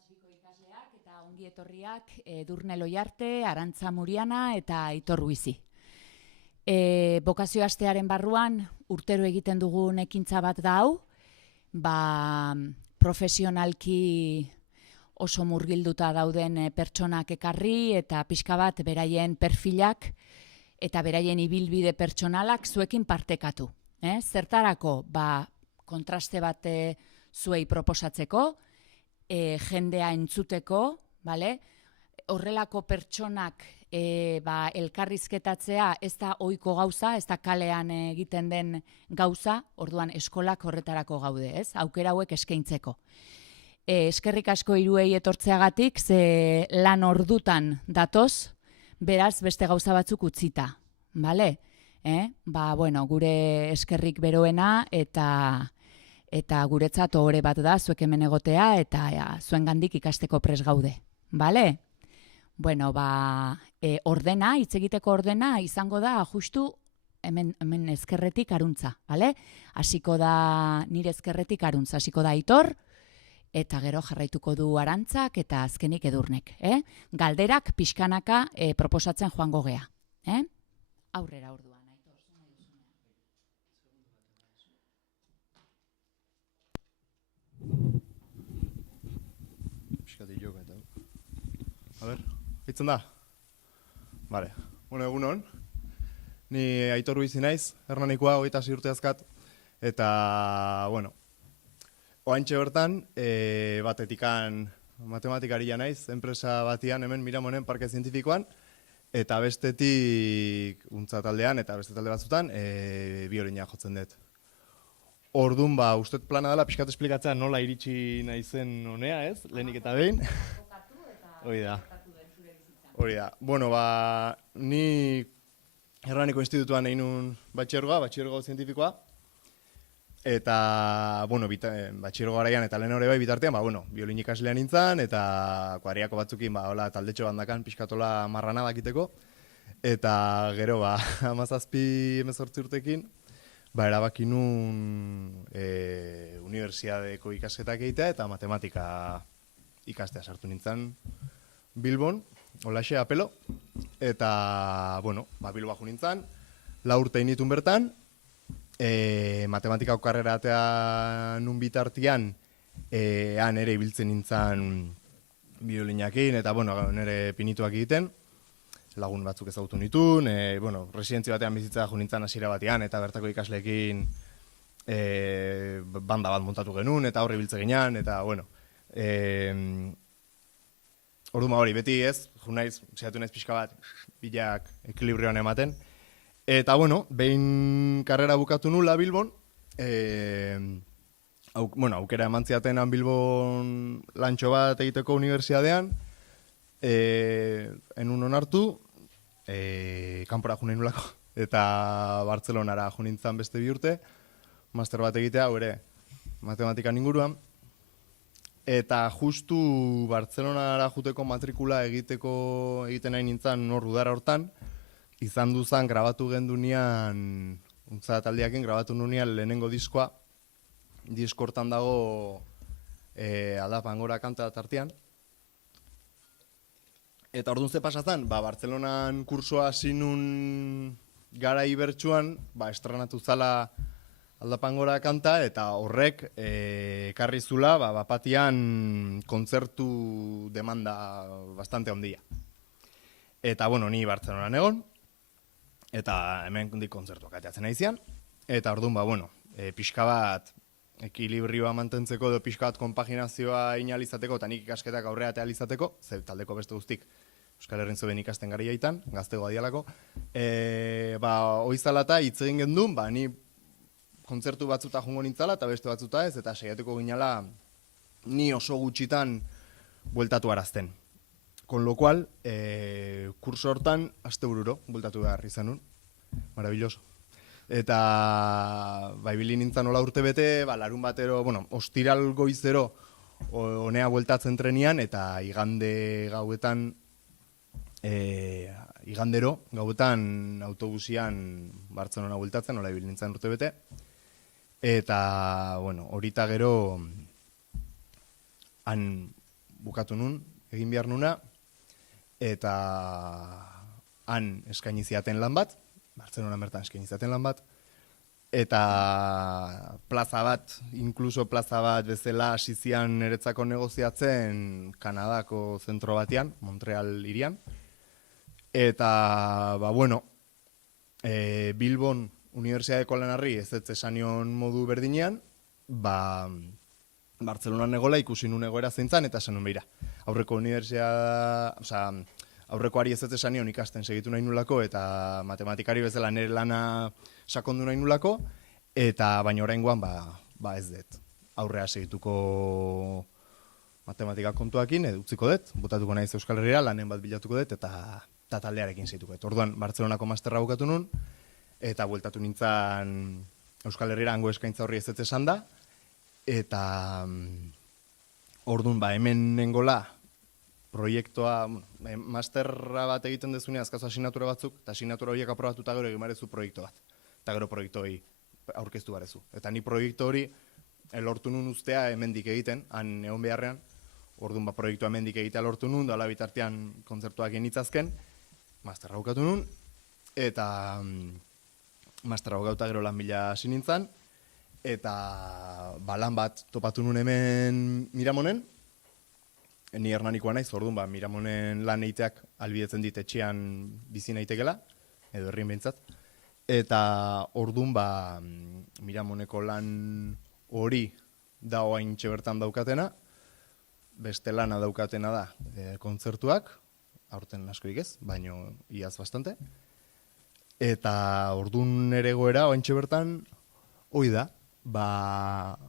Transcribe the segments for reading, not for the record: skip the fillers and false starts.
Batxbiko ikasleak eta ongi etorriak Edurne Loiarte, Arantza Muriana eta Aitor Ruizi. Bokazio astearen barruan urtero egiten dugun ekintza bat da hau, profesionalki oso murgilduta dauden pertsonak ekarri eta pixka bat beraien perfilak eta beraien ibilbide pertsonalak zuekin partekatu. Zertarako, kontraste bat zuei proposatzeko, jendea entzuteko, horrelako pertsonak elkarrizketatzea ez da ohiko gauza, ez da kalean egiten den gauza, orduan eskolak horretarako gaude, ez? Aukera hauek eskaintzeko. Eskerrik asko hiruei etortzeagatik, ze lan ordutan datoz, beraz beste gauza batzuk utzita, bale? Gure eskerrik beroena eta guretzat ohore bat da zuek hemen egotea eta zuengandik ikasteko prest gaude, bale? Ordena, hitz egiteko ordena izango da justu hemen ezkerretik Aruntza, bale? Hasiko da nire ezkerretik Aruntza, hasiko da Aitor, eta gero jarraituko du Arantzak eta azkenik Edurnek. Galderak pixkanaka proposatzen joango gea. Aurrera orduan. A ver, hitzen da? Bale, egunon. Ni Aitor Ruizi naiz, Hernanikoa, 26 urte azkat. Eta, oantxe bertan, batetikan matematikaria naiz, enpresa batian hemen Miramonen parke zientifikoan, eta bestetik untza taldean, eta beste talde batzutan, biolina jotzen dut. Orduan, ustet plana dela, pixkat esplikatzea nola iritsi naizen honea, ez? Lehenik eta behin. Hori da. Ni Hernaniko Institutuan egin nun batxilergo zientifikoa, eta, batxilergo garaian eta lehen hori bai bitartean, biolin ikaslean nintzen, eta kuadriako batzukin, taldetxo bandakan, pixkatola marrana dakiteko, eta gero, 17-18 urtekin, erabaki nun unibertsitateko ikasketak egitea eta matematika ikastea sartu nintzen Bilbon, holaxe apelo, eta, Bilboa jo nintzen, 4 urte initun bertan, matematika karrera atea nun bitartian, han ere ibiltzen nintzen biolinakin, eta, nire pinituak egiten, lagun batzuk ezagutu nituen, residentzia batean bizitza jo nintzen hasiera batean, eta bertako ikasleekin banda bat montatu genuen, eta horri biltze ginean, eta, orduan hori, beti ez, saiatu naiz pixka bat, bilak ekilibrioan ematen. Eta, behin karrera bukatu nula Bilbon, aukera eman ziatenan Bilbon lantxo bat egiteko unibertsitatean, enun onartu, kanpora jo nahi nulako, eta Bartzelonara jo nintzen beste 2 urte, master bat egitea, matematikan inguruan. Eta justu Bartzelonara juteko matrikula egiten nahi nintzen udara hortan, izan duzan grabatu gendunean, untza taldeakin grabatu nunean lehenengo diskoa, diskortan dago Aldapangora kanta tartean. Eta orduan ze pasazan, Bartzelonan kursoa sinun gara ibertsuan, estrenatu zala Aldapangora kanta, eta horrek ekarri zula bapatian kontzertu demanda bastante handia. Eta, ni Bartzelonan egon, eta hemen kontzertuak ateatzen aizian, eta orduan, pixka bat ekilibrioa mantentzeko edo pixka bat konpaginazioa inalizateko eta nik ikasketak aurrea tealizateko, ze taldeko beste guztik Euskal Herrin zoben ikasten gari jaitan, gaztegoa dialako, oizala eta hitz egin gendun, ni kontzertu batzuta jongo nintzala eta beste batzuta ez, eta saiatuko ginala ni oso gutxitan bueltatu arazten. Con lo cual, kurso hortan, astebururo bueltatu behar izan nun. Maravilloso. Eta, ibili nintzen nola urte bete, larun batero, ostiral goizero honea bueltatzen trenian, eta igandero gauetan autobusian Bartzelona bueltatzen, nola ibili nintzen urte bete. Eta, horita gero, han bukatu nun, egin behar nuna, eta han eskaini ziaten lan bat, Bartzelonan bertan eskaini ziaten lan bat, eta plaza bat, inkluso plaza bat bezala hasi zian niretzako negoziatzen Kanadako zentro batean, Montreal hirian, eta, Bilbon Unibertsitateko lanarri ez esanion modu berdinean, Bartzelonan egola ikusi nun egoera zeintzan, eta esan nun behira. Aurrekoari ez esanion ikasten segitu nahi nulako, eta matematikari bezala nire lana sakondu nahi nulako, eta baina oraingoan ez dut. Aurrea segituko matematika kontuakin, utziko dut, botatuko naiz Euskal Herrira, lanen bat bilatuko dut, eta taldearekin segituko dut. Orduan, Bartzelonako masterra bukatu nun, eta bueltatu nintzen Euskal Herrira hango eskaintza horri ez esan da, eta orduan, hemen nengola, proiektua, masterra bat egiten dezunean azkazu asignatura batzuk, eta asignatura horiek aprobatuta gero egin barezu proiektu bat. Eta gero proiektu hori aurkeztu barezu. Eta ni proiektu hori lortu nun ustea hemendik egiten, han egon beharrean, orduan proiektua hemendik egitea lortu nun, doala bitartean kontzertuak enitzazken, masterra bukatu nun, eta masterra bukauta gero lan bila hasi nintzen, eta lan bat topatu nun hemen Miramonen, ni Hernanikoa naiz, orduan Miramonen lan egiteak albidetzen dit etxean bizi naitekela, edo herrien behintzat. Eta orduan Miramoneko lan hori da oaintxe bertan daukatena, beste lana daukatena da kontzertuak, aurten askorik ez, baino iaz bastante. Eta orduan ere goera oaintxe bertan, hoi da,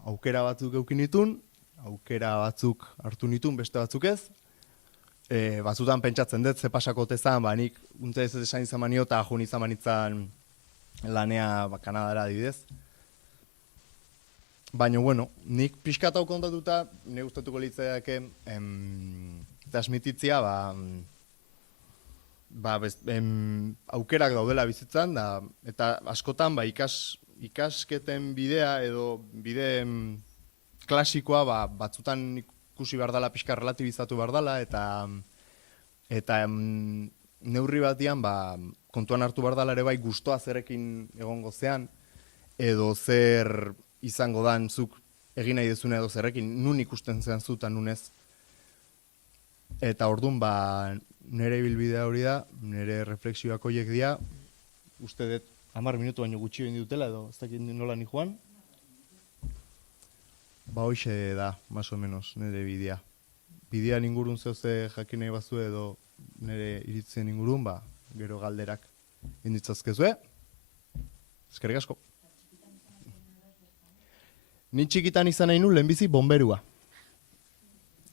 aukera batzuk eukin nitun, aukera batzuk hartu nitun, beste batzuk ez. Batzutan pentsatzen dut, ze pasako tezan, nik untze ez esan izan manio, eta jun izan manitzan lanea Kanadara adibidez. Baina, nik pixkat hau kontatuta, nire gustatuko litzaiake transmititzia, aukerak daudela bizitzan, eta askotan ikasketen bidea edo bide klasikoa batzutan ikusi behar dela, pixka relatibizatu behar dela, eta neurri batian kontuan hartu behar dela ere bai gustoa zerekin egongo zean, edo zer izango dan zuk egin nahi dezune edo zerrekin, nun ikusten zean zutan nun ez. Eta orduan nire bilbidea hori da, nire refleksioak horiek dira, uste dut 10 minutu baino gutxi behin dutela edo ez dakit nola ni joan. Hoxe da, más o menos, nire bidea. Bidean ingurun zehose jakin nahi bazu edo nire iritzen ingurun, gero galderak inditzazkezue. Eskerrik asko. Ni txikitan izan nahi nun lehenbizi bomberua.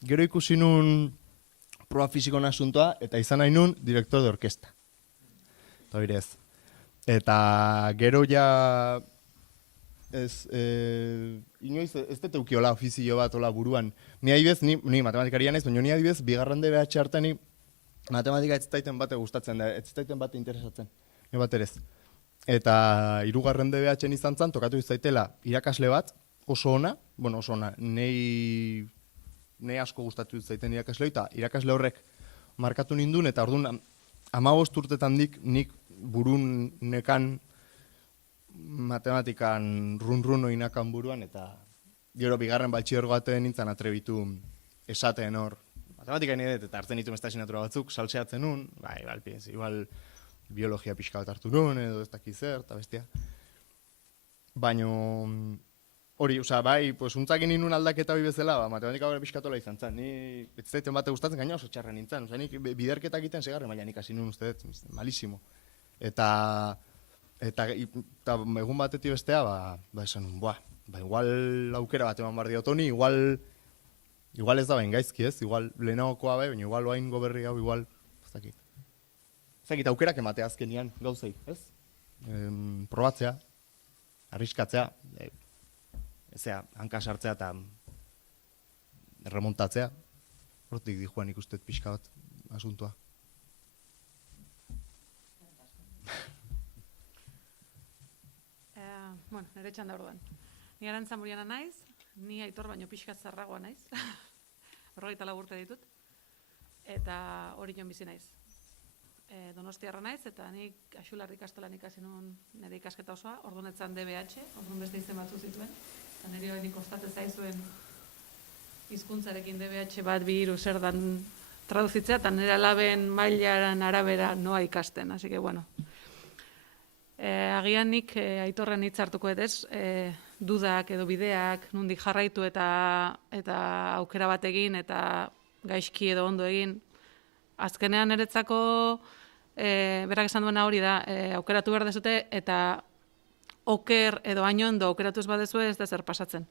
Gero ikusi nun proba fizikon asuntoa eta izan nahi nun direktor de orkesta. Eta bire ez. Eta gero ja inoiz ez dut eukiola ofizio bat ola buruan. Ni adibidez, ni matematikaria naiz, baina ni adibidez, bigarren DBH hartan matematika ez zaiten bate gustatzen da, ez zaiten bate interesatzen. Ni bat erez. Eta 3. DBH-en izan zen, tokatu izaitela irakasle bat, oso ona, nei asko gustatu zaiten irakasle, eta irakasle horrek markatu nindun, eta orduan 15 urtetan nik burun nekan matematikan run oinakan buruan, eta gero bigarren batxilergo baten nintzen atrebitu esaten hor, matematika nire dut, eta hartzen ditu asignatura batzuk, salseatzen nun, igual biologia pixka bat hartu nun, edo ez dakiz zer, eta bestia. Baina hori, untzakin ninun aldaketa hori bezala, matematika hori pixkatola izan zen. Ni ez zaiten bate gustatzen, gaina oso txarren nintzen. Nik biderketak egiten segarren, baina nik hasi nun uste dut, malísimo. Eta egun batetik bestea, esan nun, igual aukera bat eman bar diotoni, igual ez da bain gaizki ez, igual lehenagokoa bai, baina igual oain goberri gau, igual, ez dakit. Ez dakit aukerak ematea azkenian gauzei, ez? Probatzea, arriskatzea, ezea, hanka sartzea eta remontatzea. Hortik dijuan ikustet pixka bat asuntua. Nire txanda orduan. Ni Arantza Muriana naiz, ni Aitor baino pixka zarragoa naiz. 44 urte ditut, eta hori joan bizi naiz. Donostiarra naiz, eta nik Axular ikastolan ikasi nuen nire ikasketa osoa, orduan etzan DBH, orduan beste izen batzu zituen, eta nire hori kostate zaizuen hizkuntzarekin DBH bat bi hiru zer dan traduzitzea, eta nire alaben mailaran arabera noa ikasten, así que bueno. Agian nik Aitorren hitz hartuko edez, dudak edo bideak, nondik jarraitu eta aukera bat egin, eta gaizki edo ondo egin. Azkenean niretzako, berak esan duena hori da, aukeratu behar dezute, eta oker edo haino ondo aukeratu ez badezue ez da zer pasatzen.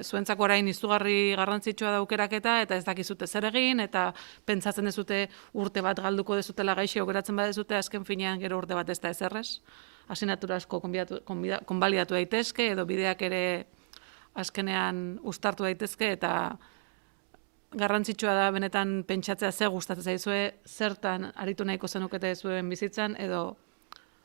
Zuentzako orain izugarri garrantzitsua da aukeraketa, eta ez dakizute zer egin, eta pentsatzen dezute urte bat galduko dezutela gaixi aukeratzen badezute, azken finean gero urte bat ez da ezerrez. Asignatura asko konbalidatu daitezke, edo bideak ere azkenean uztartu daitezke, eta garrantzitsua da benetan pentsatzea ze gustatzen zaizue, zertan aritu nahiko zenukete zuen bizitzan, edo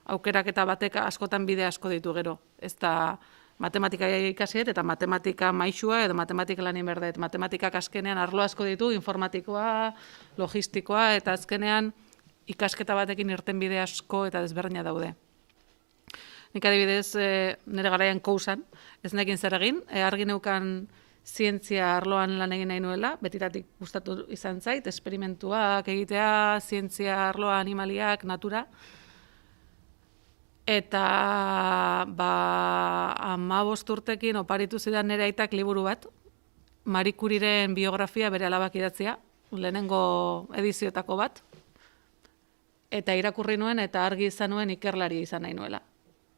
aukeraketa batek askotan bide asko ditu gero. Ez da matematika ikasiet eta matematika maisua edo matematika lanien berdet. Matematikak azkenean arlo asko ditu, informatikoa, logistikoa, eta azkenean ikasketa batekin irten bide asko eta desberdina daude. Nik adibidez, nire garaian kousan, ez nekin zer egin, argi neukan zientzia arloan lan egin nahi nuela, betitatik gustatu izan zait, esperimentuak egitea, zientzia arloa, animaliak, natura. Eta 15 urtekin oparitu zidan nire aitak liburu bat, Marie Currieren biografia bere alabak idatzia, lehenengo edizioetako bat, eta irakurri nuen eta argi izan nuen ikerlari izan nahi nuela.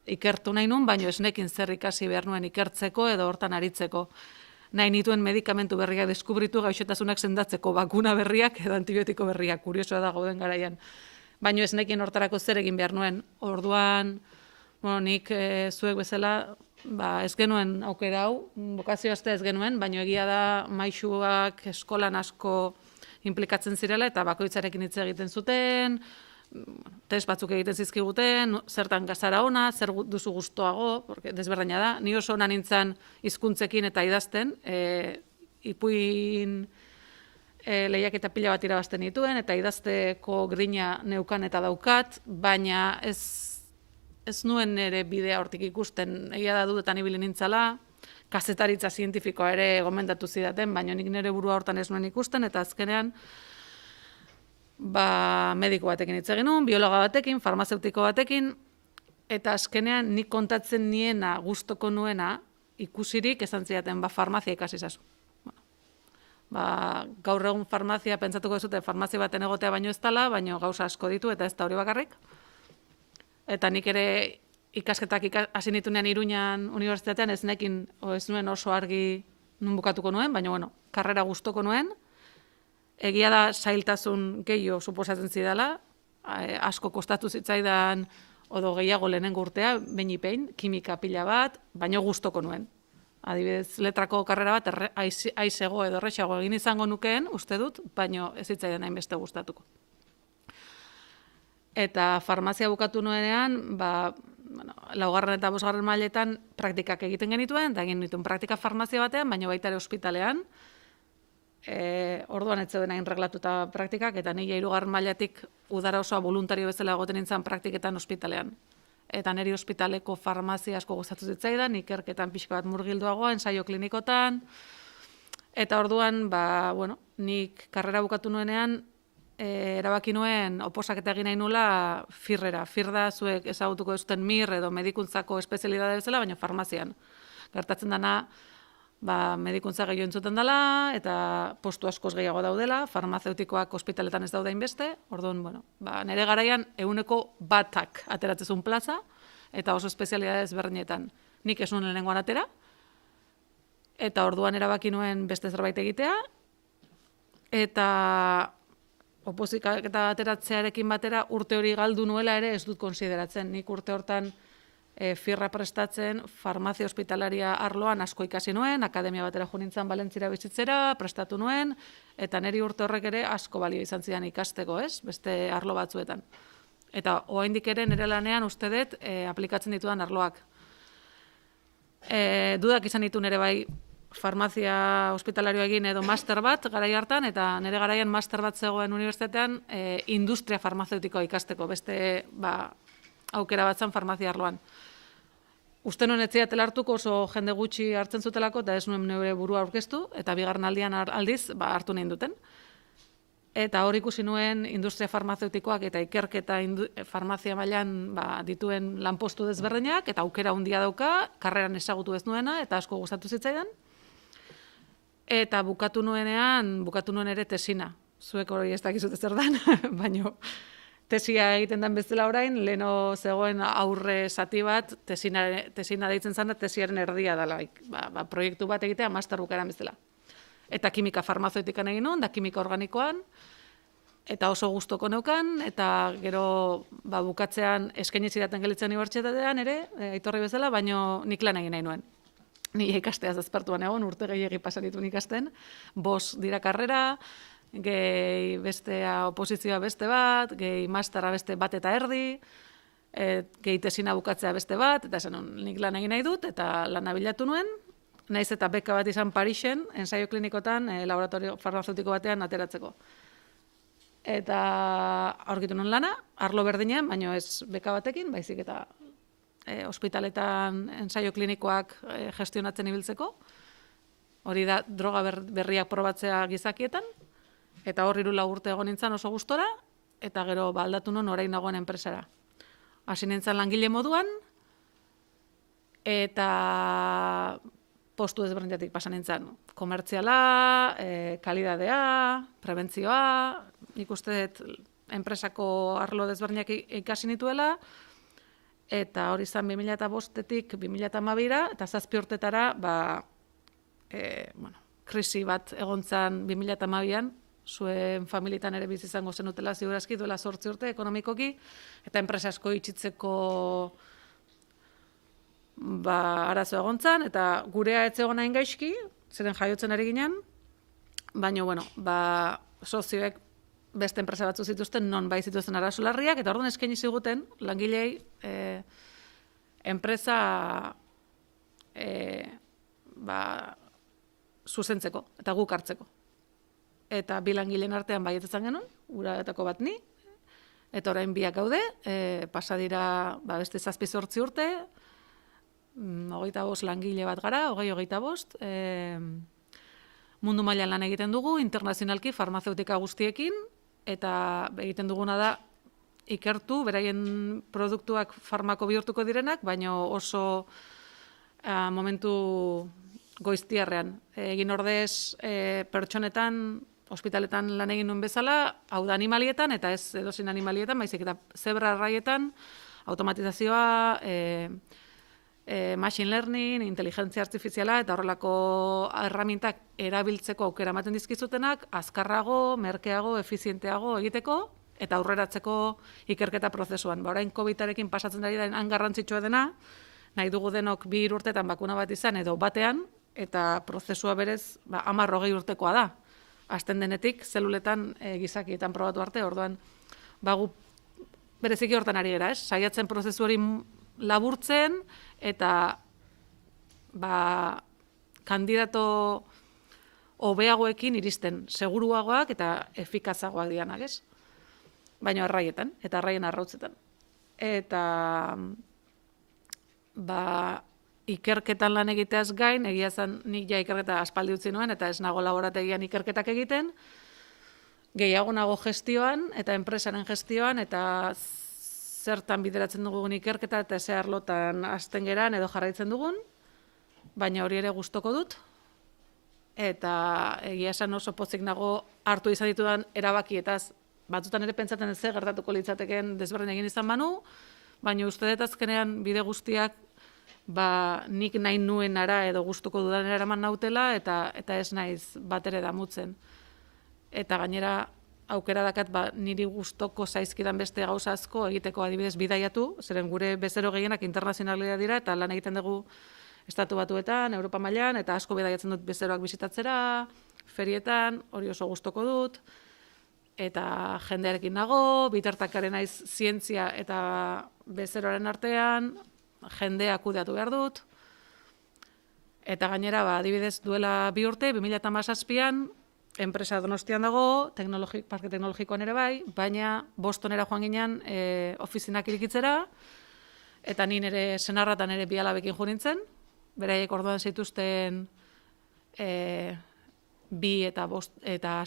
Ikertu nahi nuen, baino esnekin zer ikasi behar nuen ikertzeko edo hortan aritzeko. Nahi nituen medikamentu berriak deskubritu, gaixotasunak sendatzeko, bakuna berriak edo antibiotiko berriak, kuriosoa da gauden garaian. Baino ez nekin hortarako zer egin behar nuen. Orduan, nik zuek bezala, ez genuen aukera hau, bokazio azte ez genuen, baino egia da maisuak eskolan asko implikatzen zirela, eta bakoitzarekin hitz egiten zuten, test batzuk egiten zizkiguten, zertan gazara ona, zer duzu gustoago, porque desberdina da, ni oso ona nintzen hizkuntzekin eta idazten, ipuin lehiaketa pila bat irabazten dituen, eta idazteko grina neukan eta daukat, baina ez nuen nire bidea hortik ikusten, egia da dudetan ibili nintzala, kazetaritza zientifikoa ere gomendatu zidaten, baina nik nire burua hortan ez nuen ikusten, eta azkenean mediko batekin hitz egin nuen, biologa batekin, farmazeutiko batekin, eta azkenean nik kontatzen niena, gustoko nuena, ikusirik esan zidaten, farmazia ikasi zazu. Gaur egun farmazia pentsatuko dezute farmazia baten egotea baino ez dela, baino gauza asko ditu eta ez da hori bakarrik. Eta nik ere ikasketak hasi nituenean Iruñan unibertsitatean ez nuen oso argi nun bukatuko nuen, baina karrera gustoko nuen. Egia da zailtasun gehiago suposatzen zidala, asko kostatu zitzaidan odo gehiago lehenengo urtea, behin ipein, kimika pila bat, baino gustoko nuen. Adibidez, letrako karrera bat aizego edo errexago egin izango nukeen, uste dut, baino ez zitzaidan hainbeste gustatuko. Eta farmazia bukatu nuenean, 4. eta 5. mailetan praktikak egiten genituen, eta egin nituen praktika farmazia batean, baino baita ere ospitalean. Orduan ez zeuden hain reglatuta praktikak, eta nire 3. mailatik udara osoa voluntario bezala egoten nintzen praktiketan ospitalean. Eta niri ospitaleko farmazia asko gustatu zitzaidan, ikerketan pixka bat murgilduagoa, ensaio klinikotan. Eta orduan, nik karrera bukatu nuenean, erabaki nuen oposaketa egin nahi nula FIR-era. FIR da zuek ezagutuko duzuten MIR edo medikuntzako espezialidade bezala, baina farmazian. Gertatzen dana, medikuntza gehiago entzuten dela, eta postu askoz gehiago daudela, farmazeutikoak ospitaletan ez dauda inbeste, orduan, nire garaian 100% ateratzezun plaza, eta oso espezialidade ezberdinetan. Nik ez nuen lehenengoan atera, eta orduan erabaki nuen beste zerbait egitea, eta oposaketa ateratzearekin batera urte hori galdu nuela ere ez dut konsideratzen. Nik urte hortan FIR-a prestatzen, farmazia hospitalaria arloan asko ikasi nuen, akademia batera jo nintzen Valentzira bizitzera, prestatu nuen, eta niri urte horrek ere asko balio izan zidan ikasteko, beste arlo batzuetan. Eta oraindik ere nire lanean uste dut aplikatzen ditudan arloak. Dudak izan ditu nire bai farmazia hospitalarioa egin edo master bat garai hartan, eta nire garaian master bat zegoen unibertsitatean industria farmazeutikoa ikasteko, beste aukera bat zen farmazia arloan. Uste nuen ez zidatela hartuko, oso jende gutxi hartzen zutelako, eta ez nuen neure burua aurkeztu, eta bigarren aldian aldiz hartu nahi duten. Eta hor ikusi nuen industria farmazeutikoak eta ikerketa farmazia mailan dituen lanpostu desberdinak, eta aukera handia dauka, karreran ezagutu ez nuena, eta asko gustatu zitzaidan. Eta bukatu nuen ere tesina. Zuek hori ez dakizute zer dan, baina tesia egiten den bezala orain, leheno zegoen aurre zati bat, tesina deitzen zen da, tesiaren erdia dela, proiektu bat egitea master bukaeran bezala. Eta kimika farmazeutikan egin nuen, da kimika organikoan, eta oso gustoko neukan, eta gero bukatzean eskaini zidaten gelitzen unibertsitatean ere, aitorri bezala, baino nik lan egin nahi nuen. Ni ikasteaz ezpertuan egon, urte gehiegi pasan dituen ikasten, 5 dira karrera, gehi bestea oposizioa beste bat, gehi mastera beste bat eta erdi, gehi tesina bukatzea beste bat, eta esan nik lan egin nahi dut, eta lana bilatu nuen, naiz eta beka bat izan Parisen, ensaio klinikotan, laboratorio farmazeutiko batean ateratzeko. Eta aurkitu nuen lana, arlo berdinean, baina ez beka batekin, baizik eta ospitaletan ensaio klinikoak gestionatzen ibiltzeko. Hori da droga berriak probatzea gizakietan, eta hor 3 urte egon nintzen oso gustora, eta gero aldatu nuen orain nagoen enpresara. Hasi nintzen langile moduan, eta postu desberdinatik pasan nintzen. Komertziala, kalidadea, prebentzioa, nik uste dut enpresako arlo desberdinak ikasi nituela, eta hori izan 2005-etik 2012-ra, eta 7 urtetara, krisi bat egon zen 2012an, zuen familietan ere bizi izango zenutela ziurazki duela 8 urte ekonomikoki, eta enpresa asko itxitzeko arazo egon zen, eta gurea ez egon hain gaizki, zeren jaiotzen ari ginen, baina, sozioek beste enpresa batzu zituzten, non bai zituzten arazo larriak, eta orduan eskaini ziguten langilei enpresa zuzentzeko, eta guk hartzeko. Eta 2 langileen artean baietetzen genuen, uratako bat ni, eta orain 2 gaude, pasa dira beste 7-8 urte, 25 langile bat gara, 25, mundu mailan lan egiten dugu, internazionalki farmazeutika guztiekin, eta egiten duguna da ikertu, beraien produktuak farmako bihurtuko direnak, baina oso momentu goiztiarrean. Egin ordez pertsonetan, ospitaletan lan egin nuen bezala, hau da animalietan, eta ez edozein animalietan, baizik eta zebra arraietan, automatizazioa, machine learning, inteligentzia artifiziala, eta horrelako erramintak erabiltzeko aukera ematen dizkizutenak, azkarrago, merkeago, efizienteago egiteko, eta aurreratzeko ikerketa prozesuan. Orain COVID-arekin pasatzen ari da garrantzitsua dena, nahi dugu denok 2 urtetan bakuna bat izan edo batean, eta prozesua berez 10-20 urtekoa da. Hasten denetik, zeluletan gizakietan probatu arte, orduan, gu bereziki hortan ari gara, saiatzen prozesu hori laburtzen, eta kandidato hobeagoekin iristen, seguruagoak eta efikazagoak dianak, ez? Baina arraietan, eta arraien arrautzetan. Eta ikerketan lan egiteaz gain, egia zen nik ja ikerketa aspaldi utzi nuen, eta ez nago laborategian ikerketak egiten, gehiago nago gestioan, eta enpresaren gestioan, eta zertan bideratzen dugun ikerketa, eta ze arlotan hasten geran edo jarraitzen dugun, baina hori ere gustoko dut, eta egia esan oso pozik nago hartu izan ditudan erabakietaz, batzutan ere pentsatzen ez gertatuko litzateken desberdin egin izan banu, baina uste dut azkenean bide guztiak nik nahi nuenara edo gustuko dudanera eraman nautela, eta ez naiz batere damutzen. Eta gainera aukera dakat niri gustoko zaizkidan beste gauza asko egiteko, adibidez bidaiatu, zeren gure bezero gehienak internazionalea dira, eta lan egiten dugu Estatu Batuetan, Europa mailan, eta asko bidaiatzen dut bezeroak bisitatzera, ferietan, hori oso gustoko dut, eta jendearekin nago, bitartakaren naiz zientzia eta bezeroaren artean, jendea kudeatu behar dut, Eta gainera, adibidez, duela 2 urte, 2017an, enpresa Donostian dago, parke teknologikoan ere bai, baina Bostonera joan ginen ofizinak irikitzera, eta ni nire senarra eta nire 2 alabekin jo nintzen, beraiek orduan zituzten 2 eta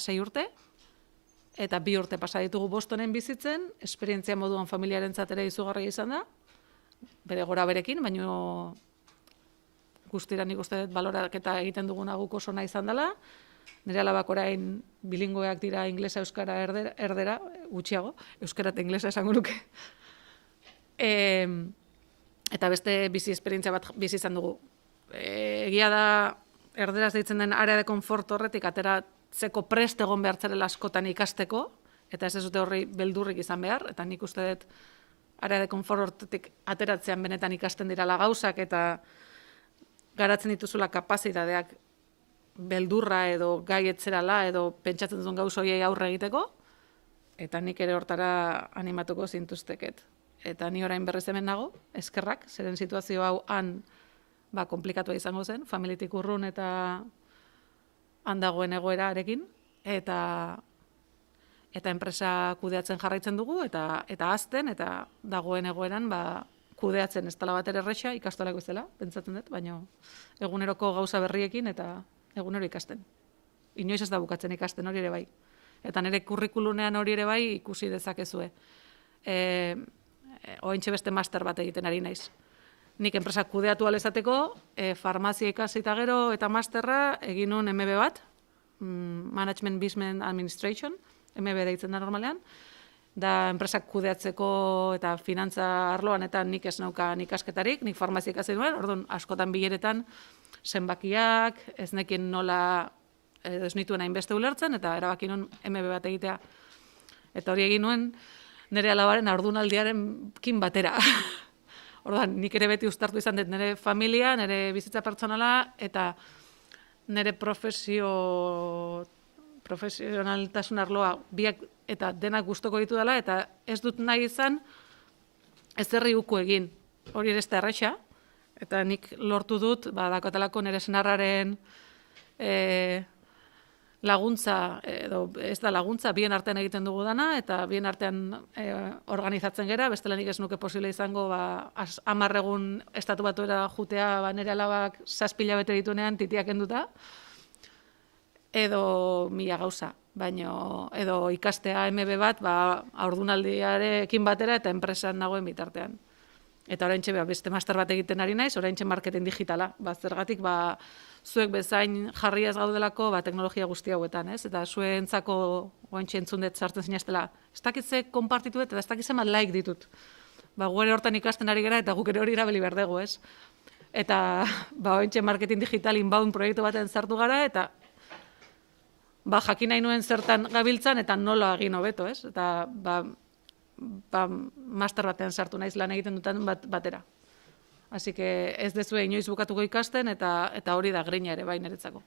6 urte, eta 2 urte pasa ditugu Bostonen bizitzen, esperientzia moduan familiarentzat ere izugarria izan da, bere gora berekin, baino guztira nik uste dut baloraketa egiten duguna guk oso nahi izan dela. Nire alabak orain bilingoak dira inglesa, euskara, erdera, gutxiago, euskara eta inglesa esango nuke. Eta beste bizi esperientzia bat bizi izan dugu. Egia da, erderaz deitzen den area de konfort horretik ateratzeko prest egon behartzarela askotan ikasteko, eta ez dute horri beldurrik izan behar, eta nik uste dut area de konfort horretik ateratzean benetan ikasten dirala gauzak, eta garatzen dituzula kapazitateak beldurra edo gai etzerala edo pentsatzen duzun gauz horiei aurre egiteko, eta nik ere hortara animatuko zintuzteket. Eta ni orain berriz hemen nago, eskerrak, zeren situazio hau han komplikatua izango zen, familitik urrun eta han dagoen egoerarekin, eta enpresa kudeatzen jarraitzen dugu, eta hazten, eta dagoen egoeran kudeatzen ez dela bat ere erresa, ikastolako izela, pentsatzen dut, baina eguneroko gauza berriekin eta egunero ikasten. Inoiz ez da bukatzen ikasten hori ere bai. Eta nire kurrikulunean hori ere bai ikusi dezakezue. Ointxe beste master bat egiten ari naiz. Nik enpresak kudeatu alezateko, farmazia ikasita gero eta masterra egin nun MB bat, Management Business Administration, MB deitzen da normalean, da enpresak kudeatzeko eta finantza arloan eta nik ez naukan ikasketarik, nik farmazia ikasi duen, orduan askotan bileretan zenbakiak, ez nekin nola ez nituen hainbeste ulertzen, eta erabaki nuen MB bat egitea. Eta hori egin nuen nire alabaren haurdunaldiarekin batera. Orduan, nik ere beti uztartu izan dut nire familia, nire bizitza pertsonala, eta nire profesionaltasun arloa biak eta denak gustoko ditu dela, eta ez dut nahi izan ezerri uko egin. Hori ere ez da erresa, eta nik lortu dut, dakotelako nire senarraren laguntza, edo ez da laguntza, bien artean egiten dugu dana, eta bien artean organizatzen gera, bestela nik ez nuke posible izango 10 egun estatu batuera jutea nire alabak 7 hilabete ditunean titiak enduta, edo 1000 gauza, baino edo ikastea MB bat haurdunaldiarekin batera eta enpresan nagoen bitartean. Eta oraintxe beste master bat egiten ari naiz, oraintxe marketing digitala. Zergatik zuek bezain jarriaz gaudelako teknologia guzti hauetan, ez? Eta zuentzako oraintxe entzun dut sartzen zinaztela. Ez dakitze konpartitu eta ez dakitze like ditut. Gure hortan ikasten ari gara eta guk ere hori erabili behar dugu, ez? Eta oraintxe marketing digital inbound proiektu baten sartu gara eta jakin nahi nuen zertan gabiltzan eta nola egin hobeto, ez? Eta master batean sartu naiz lan egiten dutan batera. Así que ez dezue inoiz bukatuko ikasten eta hori da grina ere bai niretzako.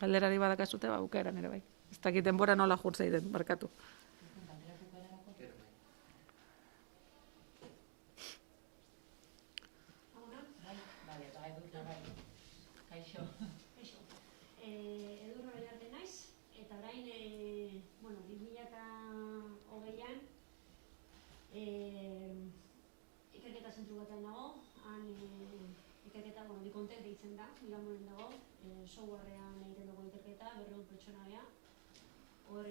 Galderari badakazute bukaeran ere bai. Ez dakit denbora nola jurtze egiten, barkatu. Ikerketa zentru batean dago, han ikerketa, Dikontek deitzen da, Milamunen dago, softwarean egiten dugu ikerketa, 200 pertsona bea. Hor,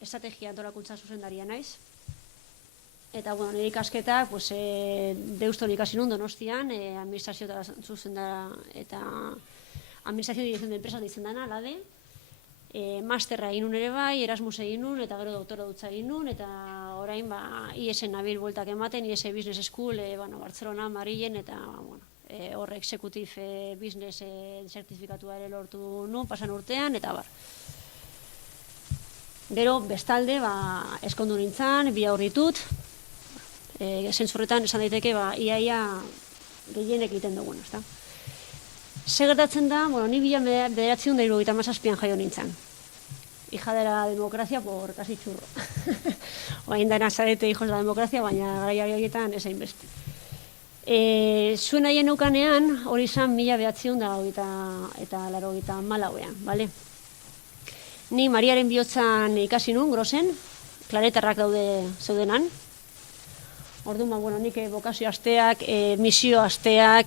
estrategia antolakuntza zuzendaria naiz. Eta, nire ikasketak, Deuston ikasi nun Donostian, administrazio eta zuzendara eta administrazio dirección de empresa deitzen dana, LADE. Masterra egin nun ere bai, Erasmus egin nun, eta gero doktora dutza egin nun, eta orain IES-en nabil bueltak ematen, IES Business School, Barcelona, Marillen, eta hor Executive Business zertifikatua ere lortu nun, pasan urtean, eta bar. Gero, bestalde, eskondu nintzen, bi aur ditut, zentzurretan esan daiteke, iaia gehienek egiten dugun, ezta? Segertatzen da, ni 1997an jaio nintzen. Hija de la democracia por casi churro. Oain dana zarete hijos de la democracia, baina garai horietan ez hainbeste. Zuen haien eukanean, hori izan 1984an, bale? Ni Mariaren bihotzan ikasi nun, Grosen, klaretarrak zeudenan. Orduan, nik bokazio asteak, misio asteak,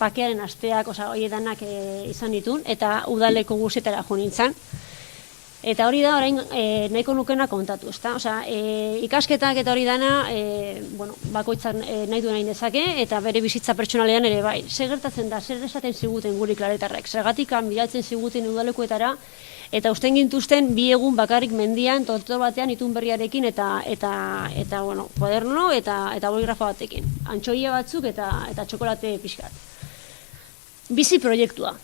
pakearen asteak, hori danak izan ditun, eta udaleko guztietara jo nintzen. Eta hori da, orain nahiko nukena kontatu, ezta? Ikasketak eta hori dana, bakoitzak nahi duen egin dezake, eta bere bizitza pertsonalean ere bai. Zer gertatzen da, zer esaten ziguten guri klaretarrek, zergatikan bidaltzen ziguten udalekuetara, eta usten gintuzten 2 egun bakarrik mendian, tortor batean itun berriarekin, eta kuaderno eta boligrafo batekin. Antxoia batzuk eta txokolate pixkat. Bizi proiektua.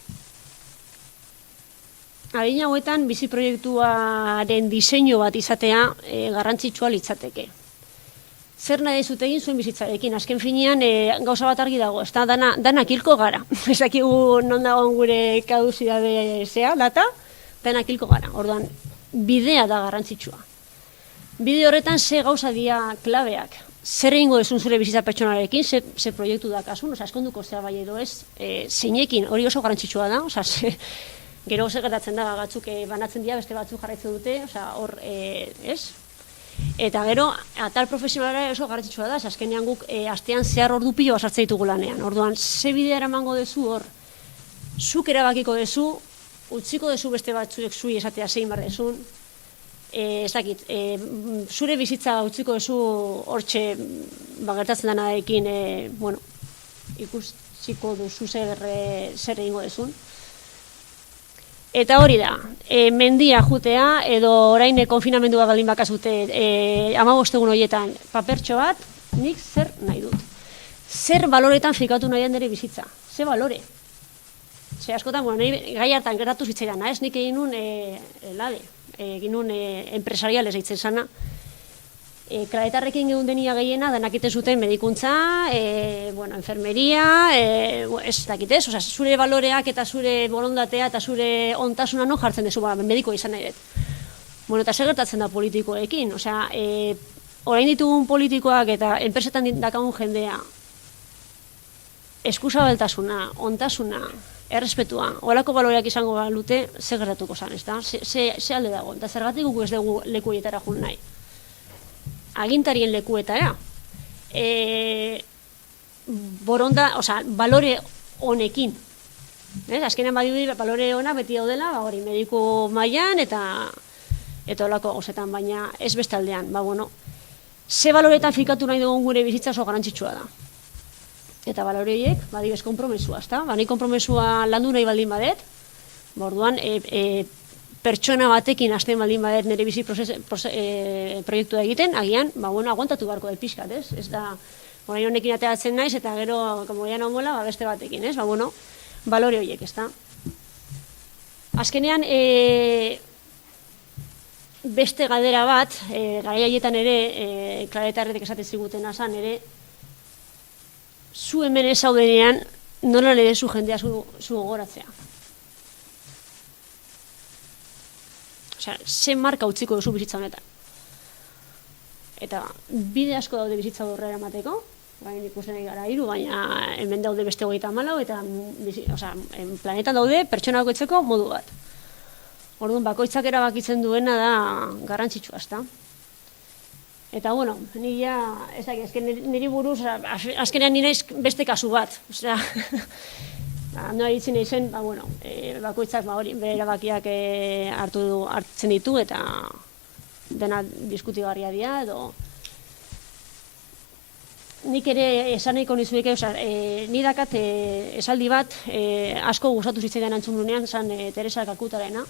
Adin hauetan, bizi proiektuaren diseinu bat izatea garrantzitsua litzateke. Zer nahi dezut egin zuen bizitzarekin? Azken finean, gauza bat argi dago, ez da, danak hilko gara. Ezakigu non dagoen gure kadusidade data, danak hilko gara. Orduan, bidea da garrantzitsua. Bide horretan, ze gauza dira klabeak. Zer egingo dezun zure bizitza pertsonalarekin, ze proiektu dakasun, eskonduko zea bai edo ez, zeinekin, hori oso garrantzitsua da, gero zer gertatzen da, batzuk banatzen dira, beste batzuk jarraitzen dute, hor, ez? Eta gero, atal profesionala oso garrantzitsua da, azkenean guk astean zehar ordu pilo basartzen ditugu lanean. Orduan, ze bidea eramango dezu hor, zuk erabakiko dezu, utziko dezu beste batzuek zui esatea zein bar dezun, ez dakit, zure bizitza utziko dezu hortxe gertatzen danarekin, ikusiko duzu zer egingo dezun. Eta hori da, mendia jutea, edo orain konfinamendua baldin bakazute 15 egun horietan papertxo bat, nik zer nahi dut. Zer baloretan fikatu nahian nire bizitza, ze balore. Ze askotan, gai hartan gertatu zitzaidan, ez nik egin nun egin nun empresariales eitzen sana. Klaretarrekin egun denia gehiena, danak ite zuten medikuntza, enfermeria, ez dakit ez, zure baloreak eta zure borondatea eta zure ontasuna no jartzen dezu, mediko izan nahi dut. Eta zer gertatzen da politikoekin, orain ditugun politikoak eta enpresetan dakagun jendea, eskuzabaltasuna, ontasuna, errespetua, horako baloreak izango balute, zer gertatuko zan, ez da? Ze alde dago, eta zergatik guk ez dugu leku horietara jun nahi. Agintarien lekuetara, balore honekin. Azkenean badi balore hona beti daudela, hori mediku mailan eta olako gauzetan, baina ez bestaldean. Ze baloretan fikatu nahi dugun gure bizitza oso garrantzitsua da. Eta balore horiek, badibez konpromesua, ezta? Ni konpromesua landu nahi baldin badet, orduan, pertsona batekin hasten baldin badet nire bizi proiektua egiten, agian, aguantatu beharko da pixkat, ez? Ez da, orain honekin ateratzen naiz, eta gero, como ya no mola, beste batekin, ez? Balore horiek, ez da? Azkenean, beste galdera bat, garai haietan ere, klaretarretek esaten ziguten azan ere, zu hemen ez zaudenean, nola nire zu jendea zu gogoratzea. Ze marka utziko duzu bizitza honetan. Eta bide asko daude bizitza horrela emateko, ikusten ari gara 3, baina hemen daude beste 34, eta planetan daude pertsona bakoitzeko modu bat. Orduan, bakoitzak erabakitzen duena da garrantzitsua, ezta? Eta, ni ja, ez dakit, niri buruz, azkenean nire beste kasu bat, noa ditzen izen, bakoitzak bere erabakiak hartzen ditu eta dena diskutigarria dira, edo nik ere esan nahiko nizueke, ni dakat esaldi bat asko gustatu zitzaidan antzun nunean, esan Teresa Kalkutarena.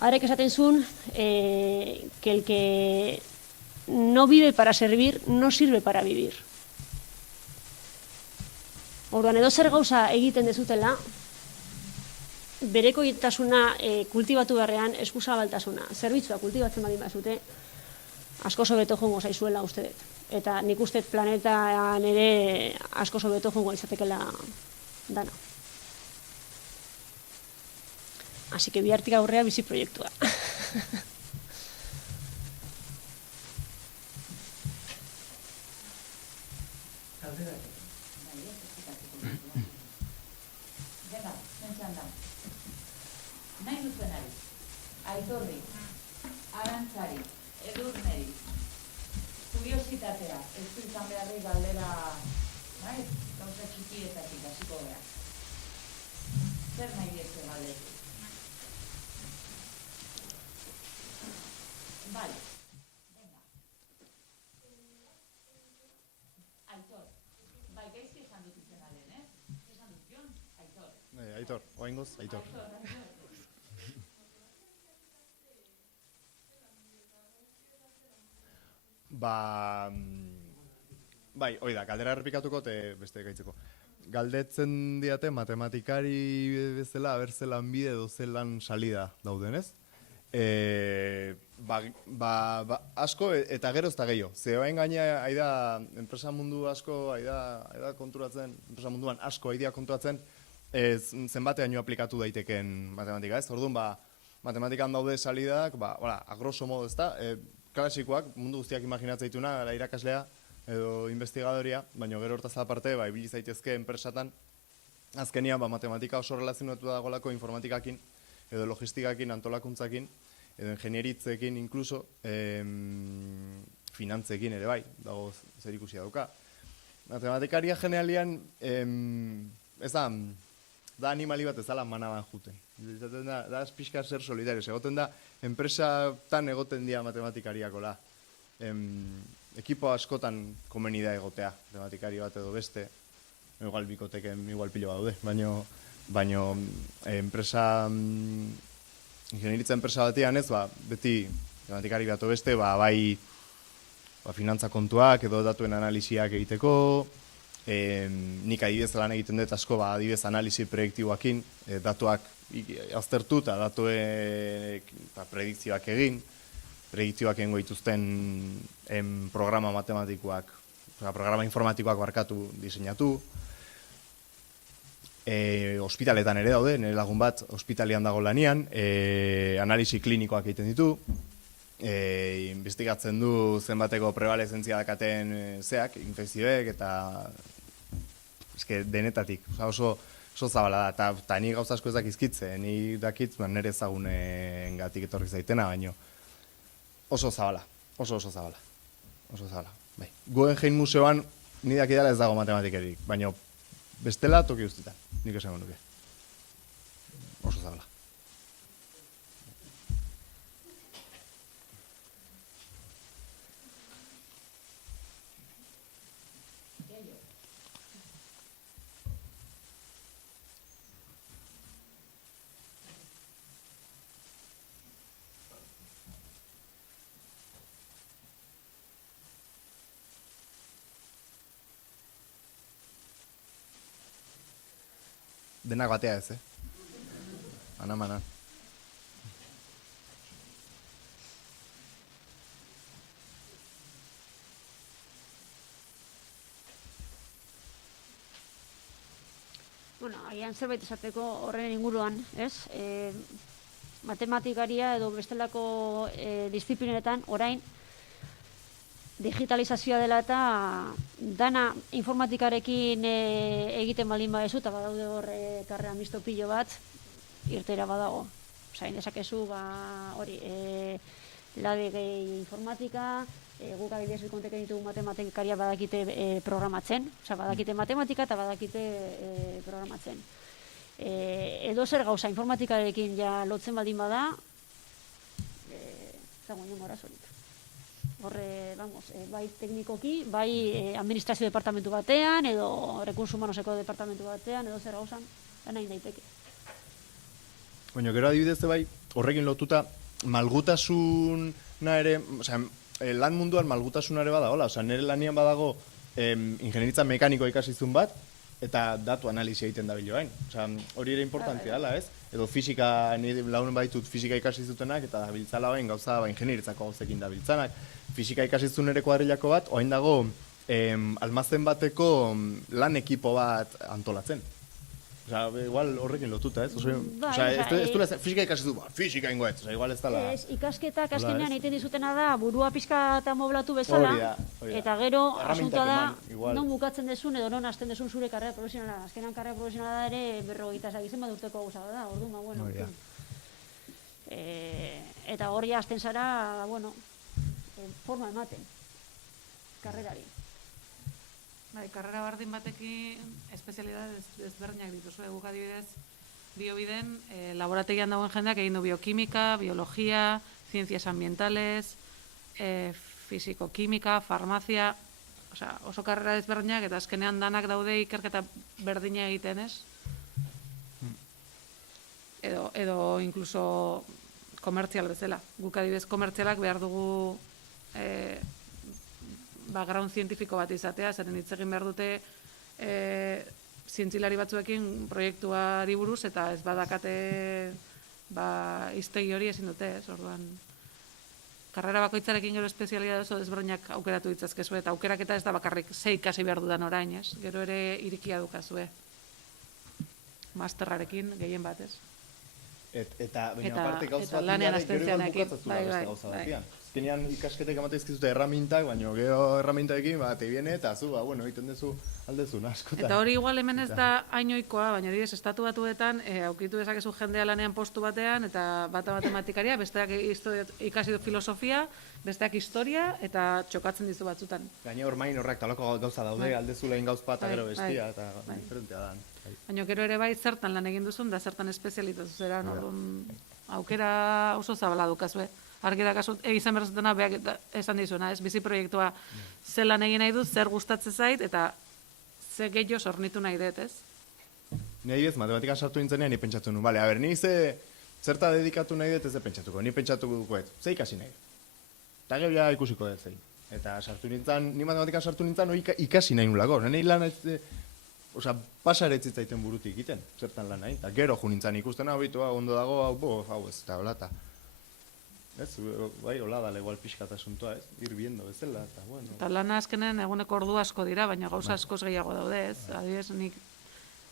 Harek esaten zuen que el que no vive para servir, no sirve para vivir. Orduan, edo zer gauza egiten dezutela, bereko egitasuna kultibatu beharrean eskuzabaltasuna, zerbitzua kultibatzen baldin bazute, asko sobeto jongo zaizuela uste dut. Eta nik uste planetan ere asko sobeto jongo izatekela dana. Así que bihartik aurrea bizi proiektua. Zer nahi diezu galdetu? Bai. Venga. Aitor. Bai, gaizki esan dut izena lehen, ez? Esan dut, Jon? Aitor. Aitor, oaingoz, Aitor. Bai, hoi da, galdera errepikatuko, beste gaitzeko. Galdetzen diate matematikari bezala, aber zelan bide edo zelan salida dauden, ez? Asko eta gero ez da gehiago. Ze bain gaina haida enpresa mundu asko, haida konturatzen, enpresa munduan asko haidea konturatzen, zenbateaino aplikatu daiteken matematika, ez? Orduan, matematikan daude salidak, a grosso modo, ez da? Klasikoak, mundu guztiak imaginatzea irakaslea edo investigadoria, baina gero hortaz aparte, ibili zaitezke enpresatan, azkenian matematika oso relazionatu dagolako informatikakin, edo logistikakin, antolakuntzakin, edo ingenieritzekin inkluso, finantzekin ere bai, dago zer ikusi dauka. Matematikaria generalian, ez da animali bat ez dala manaban juten. Da pixka zer solidario, egoten da, enpresatan egoten dira matematikariakola. Ekipo askotan komeni da egotea, matematikari bat edo beste, igual bikoteken, igual pilo daude, baino enpresa, ingenieritza enpresa batean ez, beti matematikari bat beste, bai finantza kontuak edo datuen analisiak egiteko, nik adibidez lan egiten dut asko, adibidez analisi proiektiboakin, datuak aztertu eta datuek predikzioak egin, predikzioak egingo dituzten programa matematikoak, programa informatikoak barkatu diseinatu. Ospitaletan ere daude, nire lagun bat ospitalean dago lanian, analisi klinikoak egiten ditu, investigatzen du zenbateko prebalezentzia dakaten zeak, infekzioek eta denetatik, oso zabala da, eta ni gauza asko ez dakizkitze, ni dakitz nire ezagunen gatik etorri zaitena, baino oso zabala. Guggenheim museoan ni dakidala ez dago matematikerik, baina bestela toki guztietan, nik esango nuke. Oso zabala. Denak batea ez, Ana. Bueno, agian zerbait esateko horren inguruan, ez? Matematikaria edo bestelako disiplinetan orain digitalizazioa dela eta dana informatikarekin egiten baldin badezu, eta badaude hor karrera misto pilo bat, irtera badago. Osa, indezakezu, hori, lade gehi informatika, guk adibidez bikontek ditugu matematikaria badakite programatzen, osa, badakite matematika eta badakite programatzen. Edo zer gauza informatikarekin ja lotzen baldin bada, zagoen jongo arazorik. Horre, bai teknikoki, bai administrazio departamentu batean, edo rekursu humanoseko departamentu batean, edo zer gauzan, nahi daiteke. Baina gero adibidez bai, horrekin lotuta, malgutasuna ere, lan munduan malgutasuna ere badagoela, nire lanian badago ingenieritza mekanikoa ikasizun bat, eta datu analisia egiten da biloain. Hori ere importantzia dela, ez? Edo fisika, nire launen baitut fisika ikasizutenak, eta dabiltzala bain gauza ingenieritzako gauzekin dabiltzanak. Fisika ikasizun ere kuadrilako bat, orain dago almazen bateko lan ekipo bat antolatzen. Igual horrekin lotuta, ez? Fisika ikasizu, fisika ingoet, igual ez dala... Ikasketak azkenean egiten dizutena da, burua pixka eta moblatu bezala, eta gero asuntoa da, non bukatzen desun edo non hasten desun zure karrera profesionala. Azkenean karrera profesionala ere 50 zagizen bat urteko gauza da, orduan, bueno. Eta hori hasten zara, bueno, forma ematen, karrerari. Bai, karrera bardin batekin espezialidade ezberdinak dituzu, guk adibidez biobiden laborategian dagoen jendeak egin du biokimika, biologia, ciencias ambientales, fisiko-kimika, farmazia, oso karrera ezberdinak, eta azkenean danak daude ikerketa berdina egiten, ez? Edo inkluso komertzial bezala. Guk adibidez komertzialak behar dugu background zientifiko bat izatea, zeren hitz egin behar dute zientzilari batzuekin proiektuari buruz, eta ez badakate hiztegi hori ezin dute, ez? Orduan, karrera bakoitzarekin gero espezialidade oso desberdinak aukeratu ditzazkezue, eta aukeraketa ez da bakarrik 6 ikasi behar dudan orain, ez? Gero ere irikia dukazue. Masterrarekin gehien bat, ez? Eta aparte gauza bat lanean gero astentzian ekin. bukatzatu da beste gauza batean. Azkenean ikasketek ematen dizkizute erramintak, baina gero erramintaekin, te viene eta zu, egiten duzu aldezun askotan. Eta hori igual hemen ez da hainoikoa, baina adibidez estatu batuetan aukitu dezakezu jendea lanean postu batean, eta bata matematikaria, besteak ikasi du filosofia, besteak historia, eta txokatzen dizu batzutan. Gaina hormain horrak talako gauza daude, aldezu lehen gauz bat, gero bestia, eta diferentea da. Baina gero ere bai zertan lan egin duzun, da zertan espezializatu zera, aukera oso zabala dukazue. Argi da kasu, egizan berzutena, beak esan dizuena, ez? Bizi proiektua zelan egin nahi dut, zer gustatzen zait, eta ze gehiago sornitu nahi dut, ez? Nahi ez, matematika sartu nintzenean, ni pentsatu nuen, bale, ni zerta dedikatu nahi dut ez de pentsatuko, ni pentsatuko dukoet, ze ikasi nahi. Eta gero ja ikusiko dut zein. Eta sartu nintzen, ni matematika sartu nintzen, ikasi nahi nulako, nahi lan pasaretzit zaiten burutik egiten, zertan lan nahi. Eta gero jo nintzen ikusten, ondo dago, hau ez, eta hola, eta... Ez, bai, hola da, legoal pixkat asuntoa, ez? Ir biendo bezala, eta bueno... Eta lana azkenen eguneko ordu asko dira, baina gauza askoz gehiago daude, ez? Adibidez, nik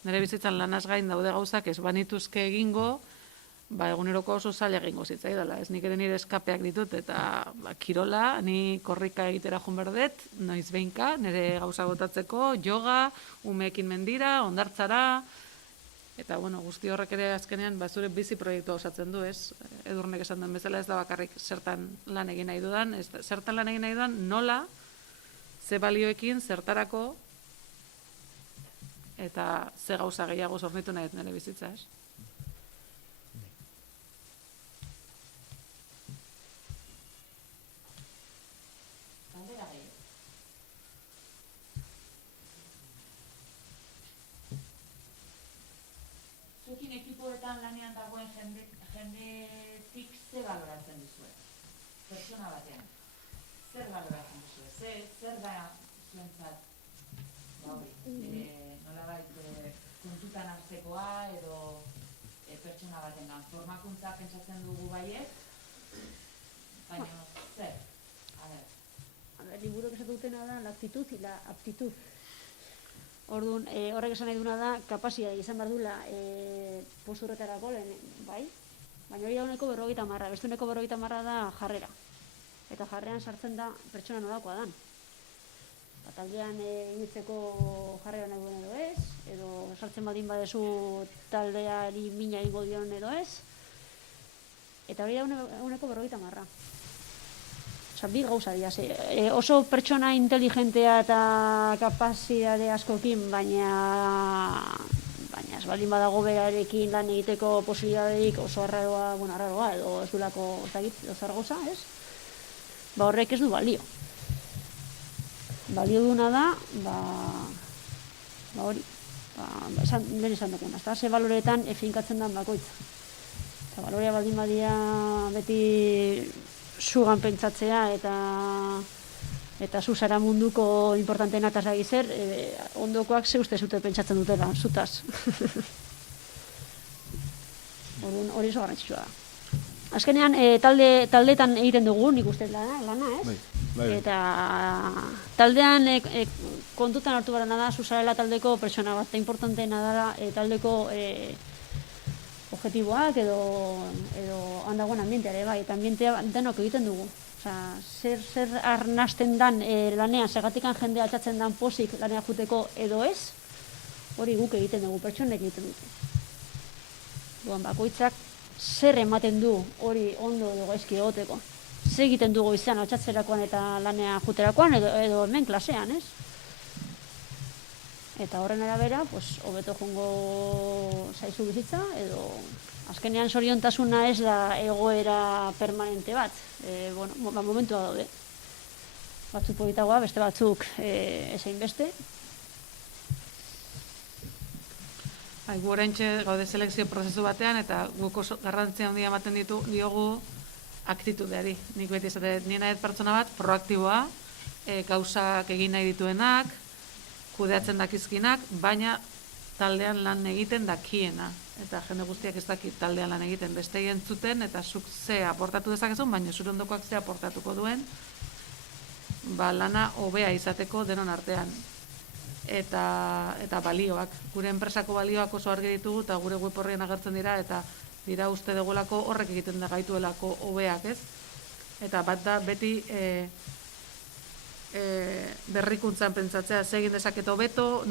nire bizitzan lanaz gain daude gauzak ez banituzke egingo, eguneroko oso zaila egingo zitzaidala, ez? Nik ere nire eskapeak ditut, eta kirola, ni korrika egitera joan berdet, noiz behinka, nire gauza botatzeko, yoga, umeekin mendira, ondartzara... Eta, guzti horrek ere azkenean zure bizi proiektua osatzen du, ez? Edurnek esan duen bezala ez da bakarrik zertan lan egin nahi dudan, zertan lan egin nahi dudan, nola, ze balioekin, zertarako, eta ze gauza gehiago zornitu nahi nire bizitza, ez? Zuekin ekipoetan lanean dagoen jendetik ze baloratzen duzue? Pertsona batean. Zer baloratzen duzue? Zer da zuentzat? Nolabait kontutan hartzekoa edo pertsona batengan. Formakuntza pentsatzen dugu baiet, baina zer? A ver, liburuak esatu dutena da la actitud y la aptitud. Orduan, horrek esan nahi duna da, kapazitatea izan behar dula postu horretarako, bai? Baina hori da uneko 50, beste uneko 50 da jarrera. Eta jarreran sartzen da pertsona nolakoa dan. Taldean initzeko jarrera nahi duen edo ez, edo sartzen baldin badezu taldeari mina ingo dion edo ez. Eta hori da uneko 50. Bi gauza dira, oso pertsona inteligentea eta kapazitate askokin, baina ez baldin badago berarekin lan egiteko posibilitateik oso arraroa edo ez duelako zer gauza, ez? Horrek ez du balio. Balio duna da, hori, lehen esan dukuna, ze baloretan efinkatzen den bakoitza. Eta balorea baldin badia beti zugan pentsatzea eta zu zara munduko importanteena eta zer, ondokoak ze uste zute pentsatzen dutela, zutaz. Hori oso garrantzitsua da. Azkenean, taldeetan egiten dugu, nik uste lana, ez? Eta taldean kontutan hartu barana da, zu zarela taldeko pertsona bat, eta importanteena da taldeko objektiboak edo handagoen ambienteare, bai, eta ambientea denok egiten dugu. Zer arnasten dan lanean, segatikan jendea altxatzen dan posik lanean juteko edo ez, hori guk egiten dugu, pertsonek egiten dugu. Bakoitzak zer ematen du hori ondo edo gaizki egoteko. Zer egiten dugu izan altxatzerakoan eta lanean juterakoan edo hemen klasean, ez? eta horren arabera, hobeto joango zaizu bizitza, edo azkenean zoriontasuna ez da egoera permanente bat. Momentua daude. Batzuk politagoa, beste batzuk ezein beste. Gu oraintxe gaude selekzio prozesu batean, eta guk oso garrantzia handia ematen diogu aktitudeari. Nik beti esate, nien nahet pertsona bat, proaktiboa, gauzak egin nahi dituenak, kudeatzen dakizkinak, baina taldean lan egiten dakiena. Eta jende guztiak ez dakit taldean lan egiten beste entzuten, eta zuk ze aportatu dezakezun, baina zure ondokoak ze aportatuko duen, lana hobea izateko denon artean. Eta balioak. Gure enpresako balioak oso argi ditugu, eta gure web horrien agertzen dira, eta dira uste dugulako horrek egiten da gaituelako hobeak, ez? Eta bat da beti berrikuntzan pentsatzea, ze egin dezaket hobeto,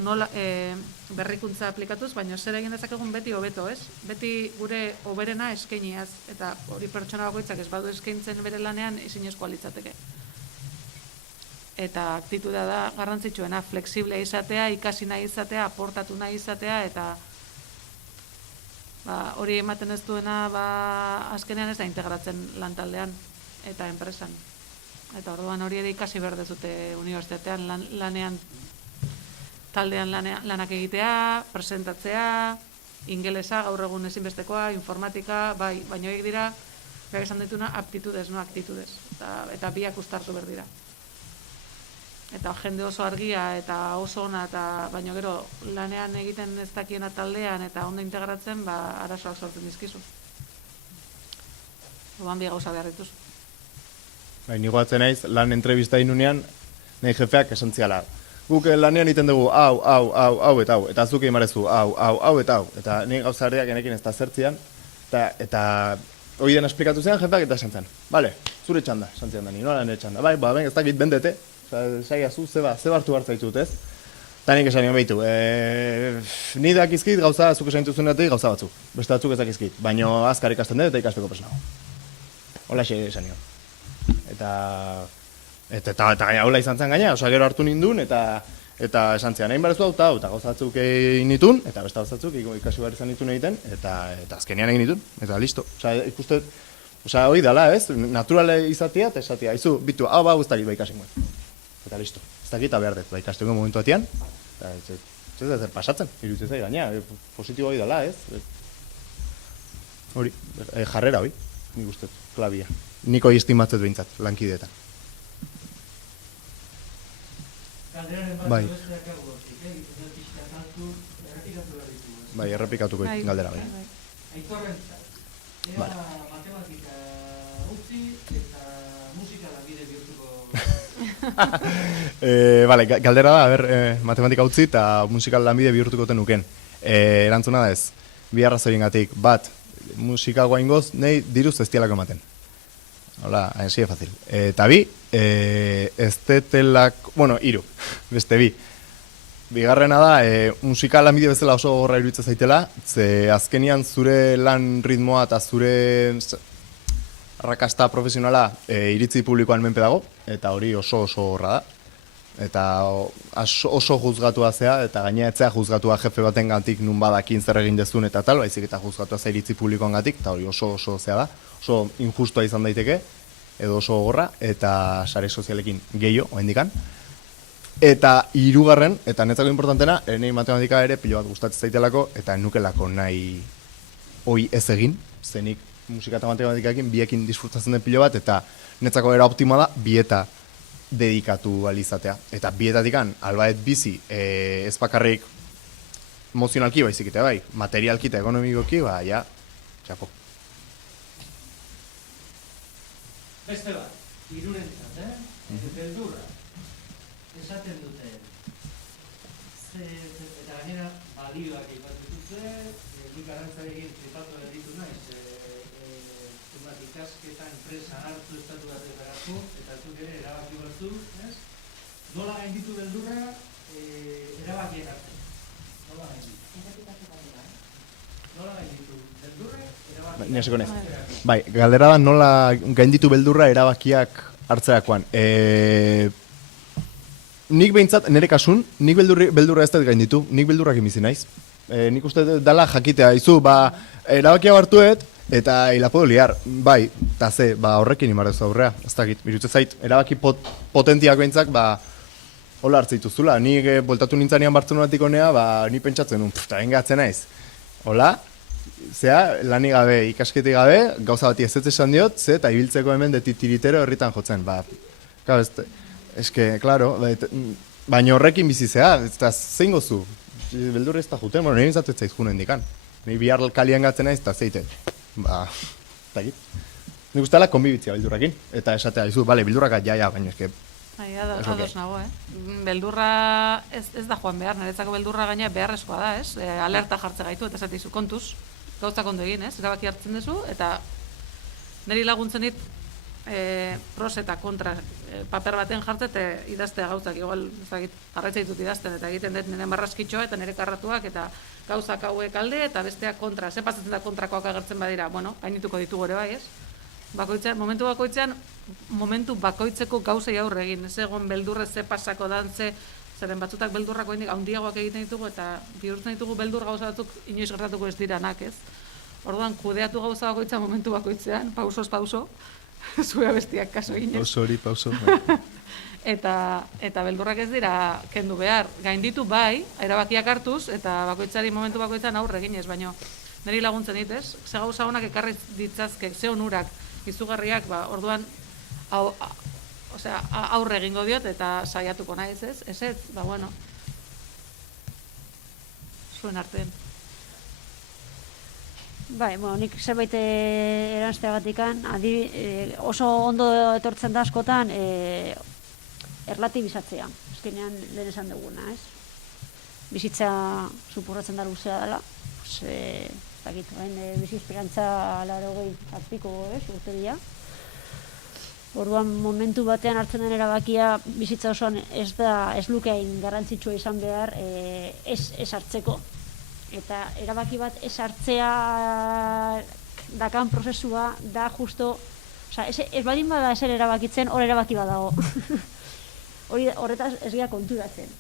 berrikuntza aplikatuz, baina zer egin dezakegun beti hobeto, ez? Beti gure hoberena eskainiaz, eta hori pertsona bakoitzak ez badu eskaintzen bere lanean ezinezkoa litzateke. Eta aktitudea da garrantzitsuena, flexiblea izatea, ikasi nahi izatea, aportatu nahi izatea, eta hori ematen ez duena azkenean ez da integratzen lantaldean eta enpresan. Eta orduan hori ere ikasi behar dezute unibertsitatean lanean, taldean lanak egitea, presentatzea, ingelesa, gaur egun ezinbestekoa, informatika, baina horiek dira, behar esan dituna, aptitudes, no aktitudes, eta biak uztartu behar dira. Eta jende oso argia eta oso ona, baina gero lanean egiten ez dakiena taldean eta ondo integratzen, arazoak sortzen dizkizu. Oban bi gauza behar dituz. Ni goatzen naiz, lan entrevista inunean, nahi jefeak esan ziala. Guk lanean egiten dugu, hau eta hau, eta zuk egin barezu, hau eta hau. Eta ni gauza harriak enekin ez da zertzian, eta hori den esplikatu zean jefeak eta esan zen. Bale, zure txanda, esan zian da, nola nire txanda. Bai, ez dakit bendete, saiazu, zeba hartu hartzaitut, ez? Eta nik esan nion behitu, ni dakizkit gauza, zuk esan dituzunetik gauza batzuk. Beste batzuk ez dakizkit, baina azkar ikasten dut eta ikasteko presnago. Hola esan nion. Eta gaina hola izan zen gaina, gero hartu nindun, eta esan zian, egin barezu eta gauza batzuk egin nitun, eta beste batzuk ikasi behar izan nitun egiten, eta azkenean egin nitun, eta listo. Ikuste, hori dala, ez? Naturale izatea, eta esatea, izu, bitu, hau ez dakit ikasi nuen. Eta listo, ez dakit behar dut, ikasteko momentu atian, eta ez da zer pasatzen, iruditzen zai gaina, positibo hori dala, ez? Hori, jarrera hori, nik uste, klabia. Niko estimatzet behintzat, lankideetan. Bai. Bai, errepikatuko galdera bai. Aitorrentzat, ea matematika utzi eta musika lanbide bihurtuko... Bale, galdera da, matematika utzi eta musikal lanbide bihurtuko tenuken. Erantzuna da ez, bi arrazoiengatik, bat, musika guaingoz, nahi diruz ez dialako ematen. Hola, así de fácil. Eta bi, ez detelak, bueno, hiru, beste bi. Bigarrena da, musika lanbide bezala oso gogorra iruditzen zaitela, ze azkenian zure lan ritmoa eta zure arrakasta profesionala iritzi publikoan menpe dago, eta hori oso gogorra da. Eta oso juzgatua zea, eta gaina etzea juzgatua jefe baten gatik nun badakin zer egin dezun eta tal, baizik eta juzgatua zea iritzi publikoan gatik, eta hori oso zea da, oso injustua izan daiteke, edo oso gogorra, eta sare sozialekin gehiago, oendikan. Eta hirugarren, eta netzako importantena, nahi matematika ere pilo bat gustatzen zaitelako, eta nukelako nahi hoi ez egin, zenik musika eta matematikakin biekin disfrutatzen den pilo bat, eta netzako era optima da, bieta dedikatu alizatea. Eta bietatikan, albaet bizi, ez bakarrik emozionalki baizik eta bai, materialki eta ekonomikoki, ja, txapo. Beste bat, irurentzat, beldurra, esaten dute, eta gainera balioak ikatzen dute, nik arantzarekin tripatu erditu naiz, ikasketa enpresa hartu estatu batetarako, eta zuk ere erabaki batzu, nola gainditu beldurra erabakien hartzen. Nola gainditu beldurra erabakien hartzen. Bai, galdera da nola gainditu beldurra erabakiak hartzerakoan. nik behintzat, nire kasun, nik beldurra ez dut gainditu, nik beldurrak bizi naiz. Nik uste dut dala jakitea, izu, erabakia hartuet, eta hilapodo liar, bai, eta ze, horrekin imarrezu aurrea, ez dakit, birutze zait, erabaki potentiak behintzak, hola hartzeituzula, nik boltatu nintzanean Bartzelonatik honea, ni pentsatzen nun, eta engatzen naiz, hola, zea, lanik gabe, ikasketik gabe, gauza bati ez esan diot, ze, eta ibiltzeko hemen detitiritero herritan jotzen, claro, eske, claro, baina horrekin bizizea, eta zein gozu, beldurre ez da juten, nire nintzatu ez zaizkunen dikan, nire bihar kalien gatzen naiz, eta zeite, eta git. Nik usteala konbibitzia beldurrakin, eta esatea dizu, bale, beldurrak jaia, baina eske, ados nago, Beldurra ez da joan behar, niretzako beldurra gaina beharrezkoa da, ez? Alerta jartze gaitu, eta esatizu, kontuz, gauzak ondo egin, ez? Erabaki hartzen duzu, eta niri laguntzen dit pros eta kontra paper baten jartze, eta idaztea gauzak, igual, jarraitza ditut idazten, eta egiten dut nire marraskitxoa, eta nire karratuak, eta gauzak hauek alde, eta besteak kontra. Ze pasatzen da kontrakoak agertzen badira, gainituko ditugu ere bai, ez? Momentu bakoitzeko gauzei aurre egin, ez egon beldurre ze pasako dan, zeren batzutak beldurrako handiagoak egiten ditugu, eta bihurtzen ditugu beldur gauza batzuk inoiz gertatuko ez diranak, ez? Orduan, kudeatu gauza bakoitza momentu bakoitzean, pausoz pauso, zure bestiak kaso eginez. Pauso hori, pauso. Eta beldurrak ez dira kendu behar, gainditu bai, erabakiak hartuz, eta bakoitzari momentu bakoitzan aurre eginez, baina niri laguntzen dit, ez? Ze gauza honak ekarri ditzazke, ze onurak, izugarriak, orduan aurre egingo diot eta saiatuko naiz, ez? Ez, bueno. Zuen artean. Bai, nik zerbait eranzteagatikan, oso ondo etortzen da askotan erlatibizatzea, azkenean lehen esan duguna, ez? Bizitza supurratzen da luzea dela, bizi esperantza 80 urte dira. Orduan momentu batean hartzen den erabakia bizitza osoan ez lukeain garrantzitsua izan behar ez hartzeko. Eta erabaki bat ez hartzea dakan prozesua da justo, ez badin bada ezer erabakitzen, hor erabaki badago. Horretaz ez gira konturatzen.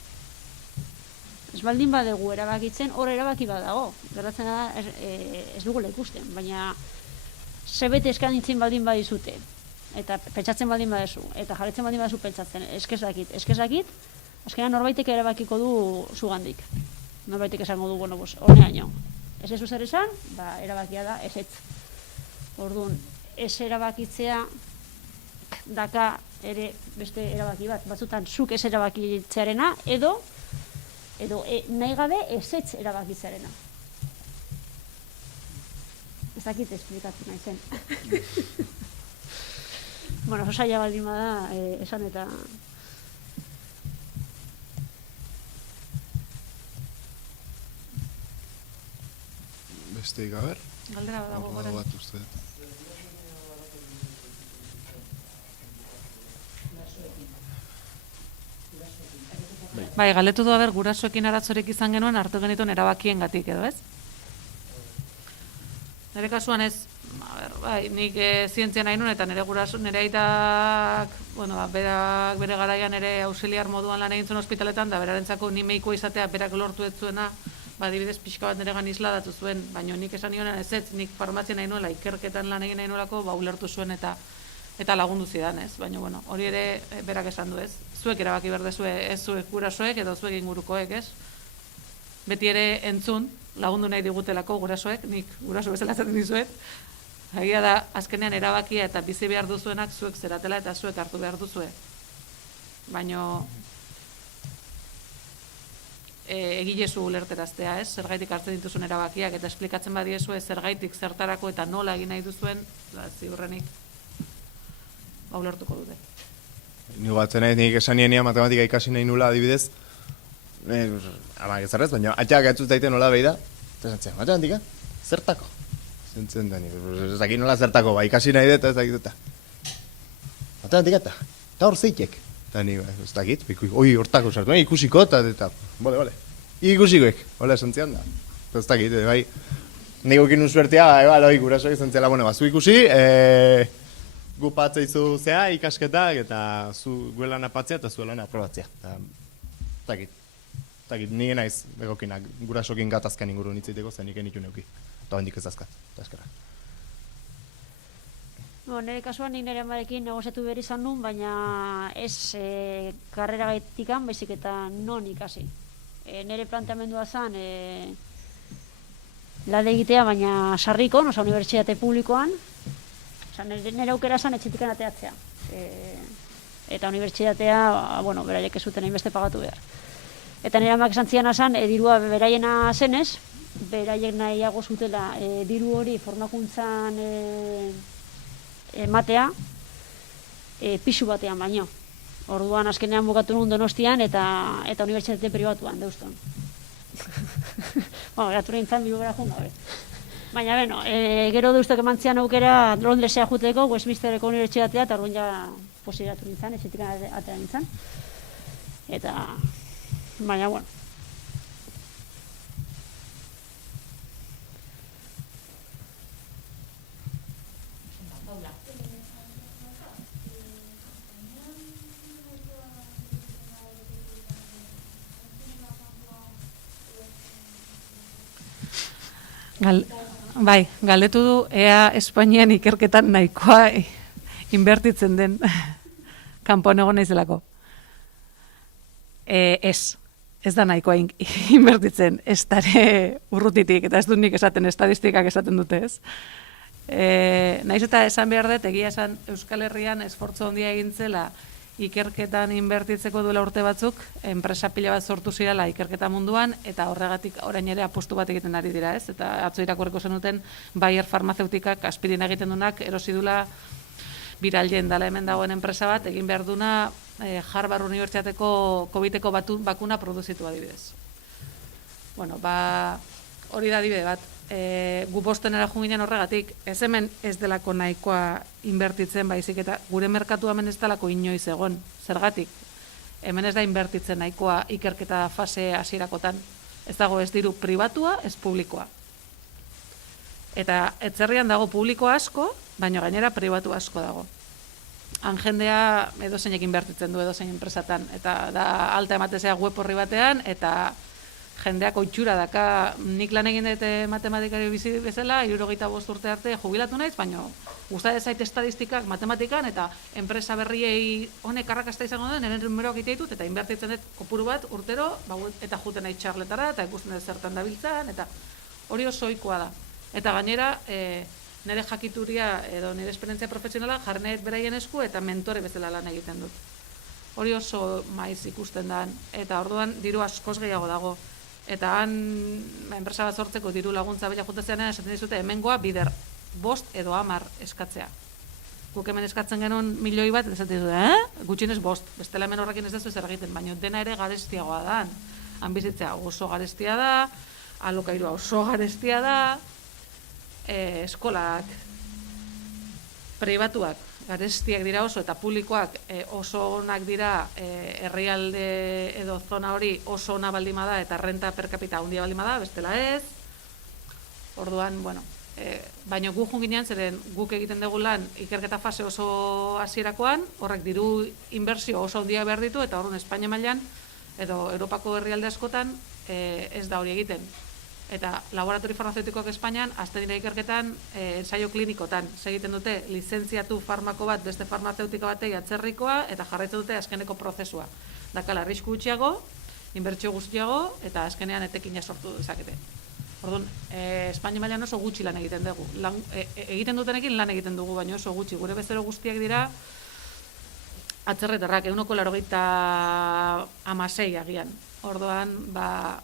Ez baldin badegu erabakitzen, hor erabaki badago. Gertatzen da ez dugula ikusten, baina zebete eskanitzen baldin badizute, eta pentsatzen baldin badezu, eta jarretzen baldin badezu pentsatzen, eskezakit, azkenean norbaitek erabakiko du zugandik. Norbaitek esango du, honeaino. Ez ez zer esan, erabakia da, ez ez. Orduan, ez erabakitzea daka ere beste erabaki bat, batzutan zuk ez erabakitzearena, edo nahi gabe ezetz erabakitzearena. Ez dakit esplikatzen nahi zen. Bueno, osaia baldin bada, esan eta... Besteik, a ber? Galdera badago gora. Bat uste. Bai, galdetu du aber gurasoekin aratzorik izan genuen hartu genituen erabakiengatik edo, ez? Nire kasuan ez, nik zientzia nahi nuen eta nire guraso, nire aitak, berak bere garaian nire auxiliar moduan lan egin zuen ospitaletan, da berarentzako ni medikua izatea berak lortu ez zuena, adibidez pixka bat niregan isladatu zuen, baina nik esan nioen ez, nik farmazia nahi nuela, ikerketan lan egin nahi nuelako, ulertu zuen eta lagundu zidan, ez? Baina, hori ere berak esan du, ez? Zuek erabaki berdezue, ez zuek gurasoek edo zuek ingurukoek, ez? Beti ere entzun, lagundu nahi digutelako gurasoek, nik guraso bezala zaten dizuet, egia da, azkenean erabakia eta bizi behar duzuenak zuek zeratela eta zuek hartu behar duzue. Baina, egilezu ulerteraztea, ez? Zergaitik hartzen dituzuen erabakiak eta esplikatzen badiezue zergaitik zertarako eta nola egin nahi duzuen, ziurrenik ulertuko dute. Ni batzen nahi, nik esan nienia matematika ikasi nahi nula adibidez, ama gezarrez, baina atxak atzuz daite nola behi da, eta esan matematika, zertako? Zentzen da, ez dakit nola zertako, ikasi nahi dut, ez dakit eta. Matematika eta hor zeitek. Eta ni, ez dakit, hortako sartu, ikusiko, eta, bole, ikusikoek, hola esan zian da. Ez dakit, nik okin un suertea, gurasoak esan ziala, zu ikusi, gu patzeizu zea ikasketak eta zu guelan apatzea eta zuelan aprobatzea. Takit, nire naiz egokinak gurasokin gatazkan inguru nitzeiteko zen nik enitu neuki. Eta hendik ez azkat, eta eskara. Nire kasuan nik nire amarekin negoziatu behar izan nun, baina ez karrera gaitikan, baizik eta non ikasi. Nire planteamendua zen lade egitea, baina sarrikon, oza, unibertsitate publikoan, nire aukera zen etxetikan ateatzea. Eta unibertsitatea, bueno, beraiek ez zuten hainbeste pagatu behar. Eta nire amak esan ziana zen, dirua beraiena zenez, beraiek nahiago zutela diru hori formakuntzan ematea, pisu batean baino. Orduan azkenean bukatu nun Donostian eta unibertsitate pribatuan, deuston. Bueno, geratu nintzen bilu gara jun gabe. Baina, beno, gero deustok emantzian aukera Londresea juteko, Westminstereko unibertsitatea, eta orduan ja posiratu nintzen, etxetik atera nintzen. Eta, baina, bueno. Galdetu du ea Espainian ikerketan nahikoa inbertitzen den kanpoan egon naizelako. Ez da nahikoa inbertitzen, ez dare urrutitik, eta ez dut nik esaten, estadistikak esaten dute, ez. Naiz eta esan behar dut, egia esan Euskal Herrian esfortzu handia egin zela ikerketan inbertitzeko duela urte batzuk, enpresa pila bat sortu zirala ikerketa munduan, eta horregatik orain ere apostu bat egiten ari dira, ez? Eta atzo irakurriko zenuten Bayer farmazeutikak aspirina egiten dunak erosi dula Biralgen dala hemen dagoen enpresa bat, egin behar duna Harvard Unibertsitateko COVID-eko bakuna produzitu adibidez. Bueno, hori da adibide bat. Gu bostenera junginen horregatik, ez hemen ez delako nahikoa inbertitzen, baizik eta gure merkatu hemen ez delako inoiz egon, zergatik. Hemen ez da inbertitzen nahikoa ikerketa fase hasierakotan. Ez dago ez diru pribatua, ez publikoa. Eta etzerrian dago publiko asko, baina gainera pribatu asko dago. Han jendea edozeinek inbertitzen du edozein enpresatan, eta da alta ematezea web horri batean, eta jendeak oitxura daka, nik lan egin dute matematikari bizi bezala, 75 urte arte jubilatu naiz, baina gustatzen zait estadistikak matematikan, eta enpresa berriei honek arrakasta izango den, nire numeroak egite ditut, eta inbertitzen dut kopuru bat urtero, eta juten nahi txarletara, eta ikusten dut zertan dabiltzan, eta hori oso ohikoa da. Eta gainera, nire jakituria edo nire esperientzia profesionala jarri beraien esku eta mentore bezala lan egiten dut. Hori oso maiz ikusten da, eta orduan diru askoz gehiago dago. Eta han, enpresa bat sortzeko diru laguntza bila jutezean esaten dizute, hemengoa bider 5 edo 10 eskatzea. Guk hemen eskatzen genuen 1 milioi bat, eta esaten dizute, gutxienez 5, bestela hemen horrekin ez dezu zer egiten, baina dena ere garestiagoa da. Han bizitzea oso garestia da, alokairua oso garestia da, eskolak, pribatuak, garestiak dira oso, eta publikoak oso onak dira, herrialde edo zona hori oso ona baldima da, eta renta per capita handia baldima da, bestela ez. Orduan, bueno, baina gu junginean, zeren guk egiten dugu lan ikerketa fase oso hasierakoan, horrek diru inbertsio oso handia behar ditu, eta orduan Espainia mailan edo Europako herrialde askotan ez da hori egiten. Eta laboratori farmazeutikoak Espainian, azten dira ikerketan ensaio klinikotan. Segiten dute lizentziatu farmako bat beste farmazeutika batei atzerrikoa eta jarraitzen dute azkeneko prozesua. Dakala, arrisku gutxiago, inbertsio gutxiago eta azkenean etekina sortu dezakete. Orduan, Espainia mailan oso gutxi lan egiten dugu. Egiten dutenekin lan egiten dugu, baina oso gutxi. Gure bezero guztiak dira atzerretarrak, 196 agian. Orduan,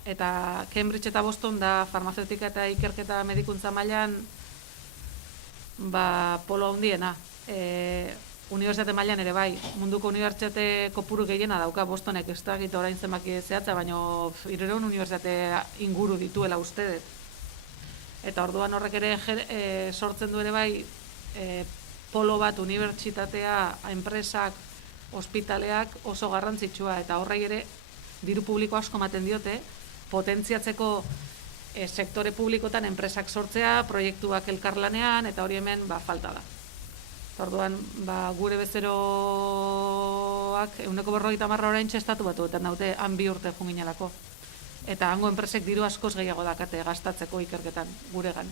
eta Cambridge eta Boston da farmazeutika eta ikerketa medikuntza mailan polo handiena. Unibertsitate mailan ere bai, munduko unibertsitate kopuru gehiena dauka Bostonek, ez da gita orain zenbaki zehatza, baina 300 unibertsitate inguru dituela uste dut. Eta orduan horrek ere sortzen du ere bai polo bat unibertsitatea, enpresak, ospitaleak oso garrantzitsua, eta horrei ere diru publiko asko ematen diote, potentziatzeko sektore publikotan enpresak sortzea, proiektuak elkarlanean, eta hori hemen falta da. Orduan, gure bezeroak 150 orain estatu batuetan daute han 2 urte junginelako. Eta hango enpresek diru askoz gehiago dakate gastatzeko ikerketan guregan.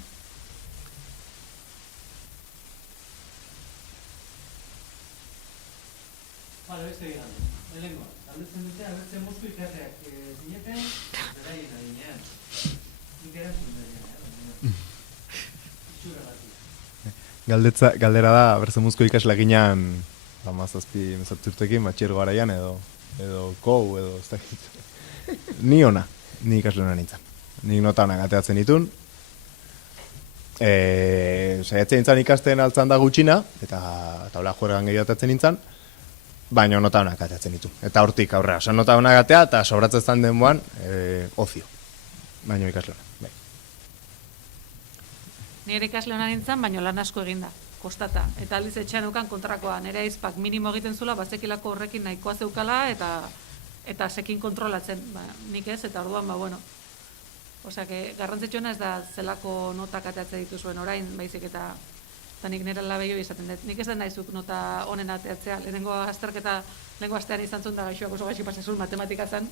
Bale, beste egan. Lehenengoa, galdetzen dute, abertzen moztu ikasleak zineten, beraien adinean. Nik erantzun dut. Itxura bat. Galdera da, berzemuzko ikasleak ginean, 17 urtekin, batxiergo garaian, edo kou, edo ez dakit. Ni ona, ni ikasle hona nintzen. Nik nota honak ateatzen ditun. Saiatzen nintzen ikasten altzan da gutxina, eta hola juergan gehiago ateatzen nintzen, baina nota honak ateatzen ditu. Eta hortik aurrera, nota honak atea, eta sobratzen zan denboan, ozio. Baina ikasle hona, bai. Nire ikasle hona nintzen, baina lan asko eginda, kostata. Eta aldiz etxean eukan kontrakoa, nire aizpak minimo egiten zula, bazekilako horrekin nahikoa zeukala, eta sekin kontrolatzen, nik ez, eta orduan, bueno. Osea, garrantzitsuena ez da zelako notak ateatzen dituzuen orain, baizik eta nik nire labello izaten dut. Nik ez den naizuk nota honen ateatzea, lehenengo azterketa, lehenengo astean izan zuen da gaixoak oso gaixi pasazun matematika zen,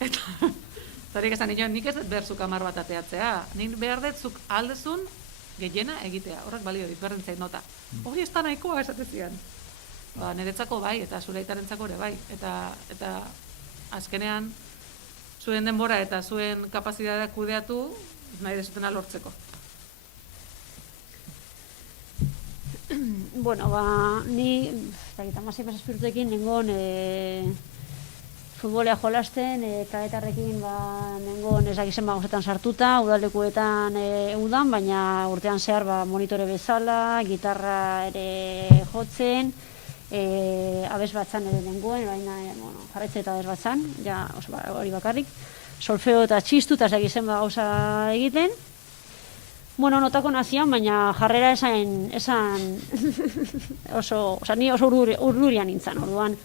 eta nik esan nik ez dut behar zuk 10 bat ateatzea, nik behar dut zuk aldezun gehiena egitea, horrek balio dit, berdin zait nota. Hori ez da nahikoa esatezian. Niretzako bai, eta zure aitarentzako ere bai, eta azkenean zuen denbora eta zuen kapazitatea kudeatu nahi desutena lortzeko. Bueno, ni, eta 16 urtekin nengon futbolea jolasten, kadetarrekin nengon ezakizen gauzetan sartuta, udalekuetan eudan, baina urtean zehar monitore bezala, gitarra ere jotzen, abez batzan ere nengoen, baina jarretze eta abez batzan, hori bakarrik, solfeo eta txistu eta ezakizen gauza egiten. Bueno, notako nazian, baina jarrera esan ni oso urdurian nintzen, orduan.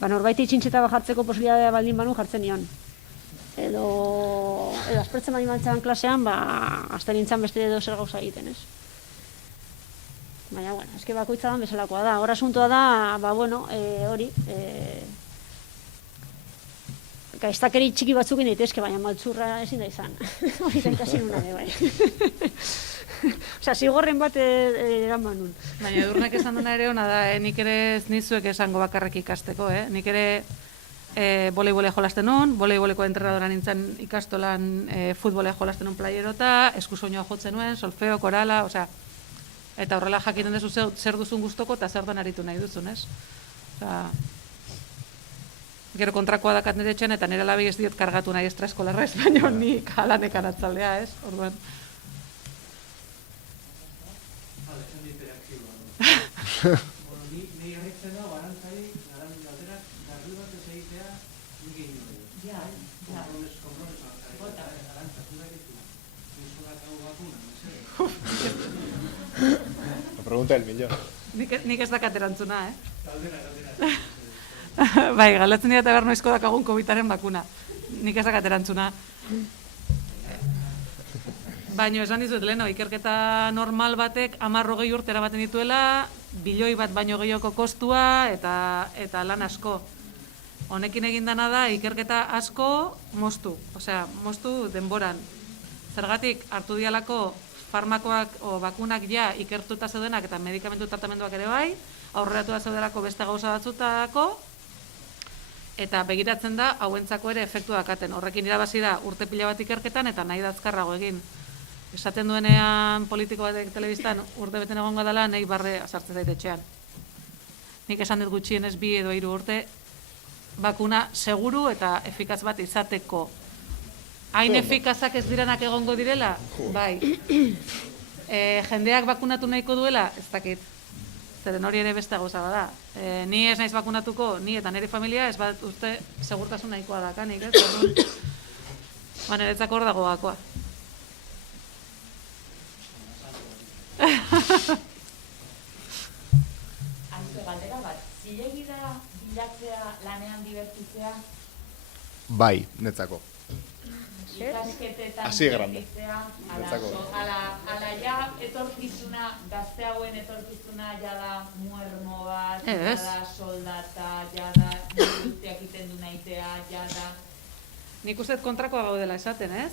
Norbaiti txintxeta jartzeko posibilitatea baldin banu jartzen nion. Edo aspertzen baldin bantzaren klasean, azten nintzen beste edo zer gauza egiten, ez? Baina, bueno, eske bakoitza dan bezalakoa da. Hor asuntoa da, hori, gaiztakeri txiki batzukin daitezke, baina maltzurra ezin da izan. Hori da ikasi nuna, bai. Osea, zigorren bat eraman nun. Baina Edurnek esan duna ere hona da, nik ere ez nizuek esango bakarrik ikasteko, nik ere voleibole jolasten nun, voleiboleko entrenadora nintzen ikastolan futbolea jolasten nun playerota, eskusoinoa jotzen nuen, solfeo, korala, osea, eta horrela jakiten dezu zer duzun gustoko eta zer dan aritu nahi duzun, ez? Osea, gero kontrakoa dakat nire etxean, eta nire labei ez diot kargatu nahi estraeskolarra ez, baina nik halanekan atzaldea, ez? Orduan. Bueno, ni harritzen da, barantzai, galderak, garri bat ez egitea, nik egin dugu. Ja. Kompromiso hartzai. Arantzatu da egitu. Nizulak hau bakuna, no? Pregunta el millón. Nik ez dakat erantzuna, Galdera. Bai, galdetzen dira eta behar noizko dakagun COVID-aren bakuna. Nik ez dakat erantzuna. Baina esan dizuet leheno, ikerketa normal batek 10-20 urte erabaten dituela, bilioi bat baino gehioko kostua eta lan asko. Honekin egin dana da, ikerketa asko moztu. Osea, moztu denboran. Zergatik, hartu dialako farmakoak o bakunak ja ikertuta zeudenak eta medikamentu tratamenduak ere bai, aurreratu da zeuderako beste gauza batzutako, eta begiratzen da, hauentzako ere efektu dakaten. Horrekin irabazi da urte pila bat ikerketan eta nahi da azkarrago egin. Esaten duenean politiko batek telebistan urte beten egongo dela, nahi barre sartzen zait etxean. Nik esan dut gutxienez 2 edo 3 urte, bakuna seguru eta efikaz bat izateko. Hain efikazak ez diranak egongo direla? Bai. Jendeak bakunatu nahiko duela? Ez dakit. Zeren hori ere beste gauza bada. Ni ez naiz bakunatuko, ni eta nire familia ez bat uste segurtasun nahikoa dakanik, ez? Niretzako hor dago gakoa. Galdera bat, zilegi da bilatzea lanean divertitzea? Bai, netzako. ikasketetan Así grande. inbertitzea, Niretzako. ala ja etorkizuna, gazte hauen etorkizuna jada muermo bat, Ez. jada soldata, jada urteak iten du nahitea, jada... Nik uste dut kontrakoa gaudela esaten, ez?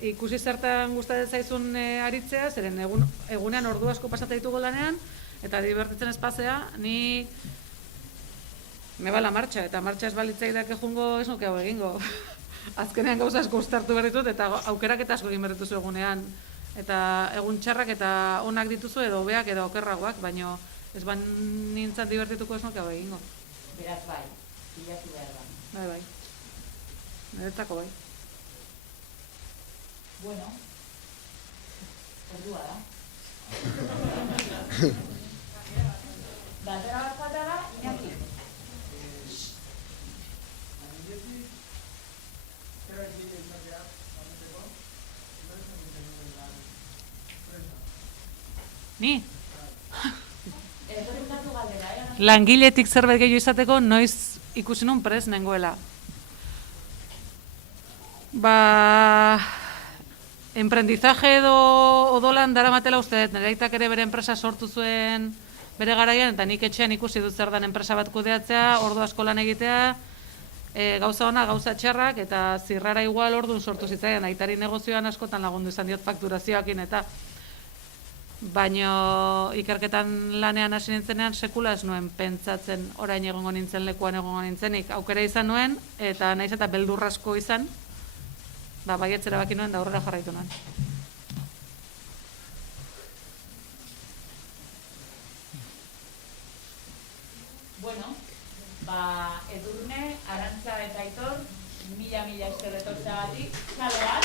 Ikusi zertan gustatzen zaizun aritzea, zeren egunean ordu asko pasata ditugu lanean, eta divertitzen espazea, ni me ba la marcha, eta marcha ez balitzaidak ejungo ez nuke hau egingo. Azkenean gauza asko uztartu behar ditut, eta aukerak eta asko egin behar dituzu egunean. Eta egun txarrak eta onak dituzu edo hobeak edo okerragoak, baino ez ban nintzat divertituko ez nuke hau egingo. Beraz bai, bilatu behar da. Bai. Niretzako bai. Bueno, ordua da. Galdera bat falta da, Iñaki. Ni? Etorritatu galdera, Langiletik zerbait gehiago izateko noiz ikusi nun prest nengoela. Emprendizaje edo odolan daramatela uste dut, nire aitak ere bere enpresa sortu zuen bere garaian, eta nik etxean ikusi dut zer dan enpresa bat kudeatzea, ordu asko lan egitea, gauza ona, gauza txarrak, eta zirrara igual ordun sortu zitzaidan, aitari negozioan askotan lagundu izan diot fakturazioakin, eta baino ikerketan lanean hasi nintzenean sekula ez nuen pentsatzen orain egongo nintzen lekuan egongo nintzenik. Aukera izan nuen, eta naiz eta beldurrasko izan, baietz erabaki nuen da aurrera jarraitu nuen. Bueno, Edurne, Arantza eta Aitor, mila esker etortzeagatik. Sale bat.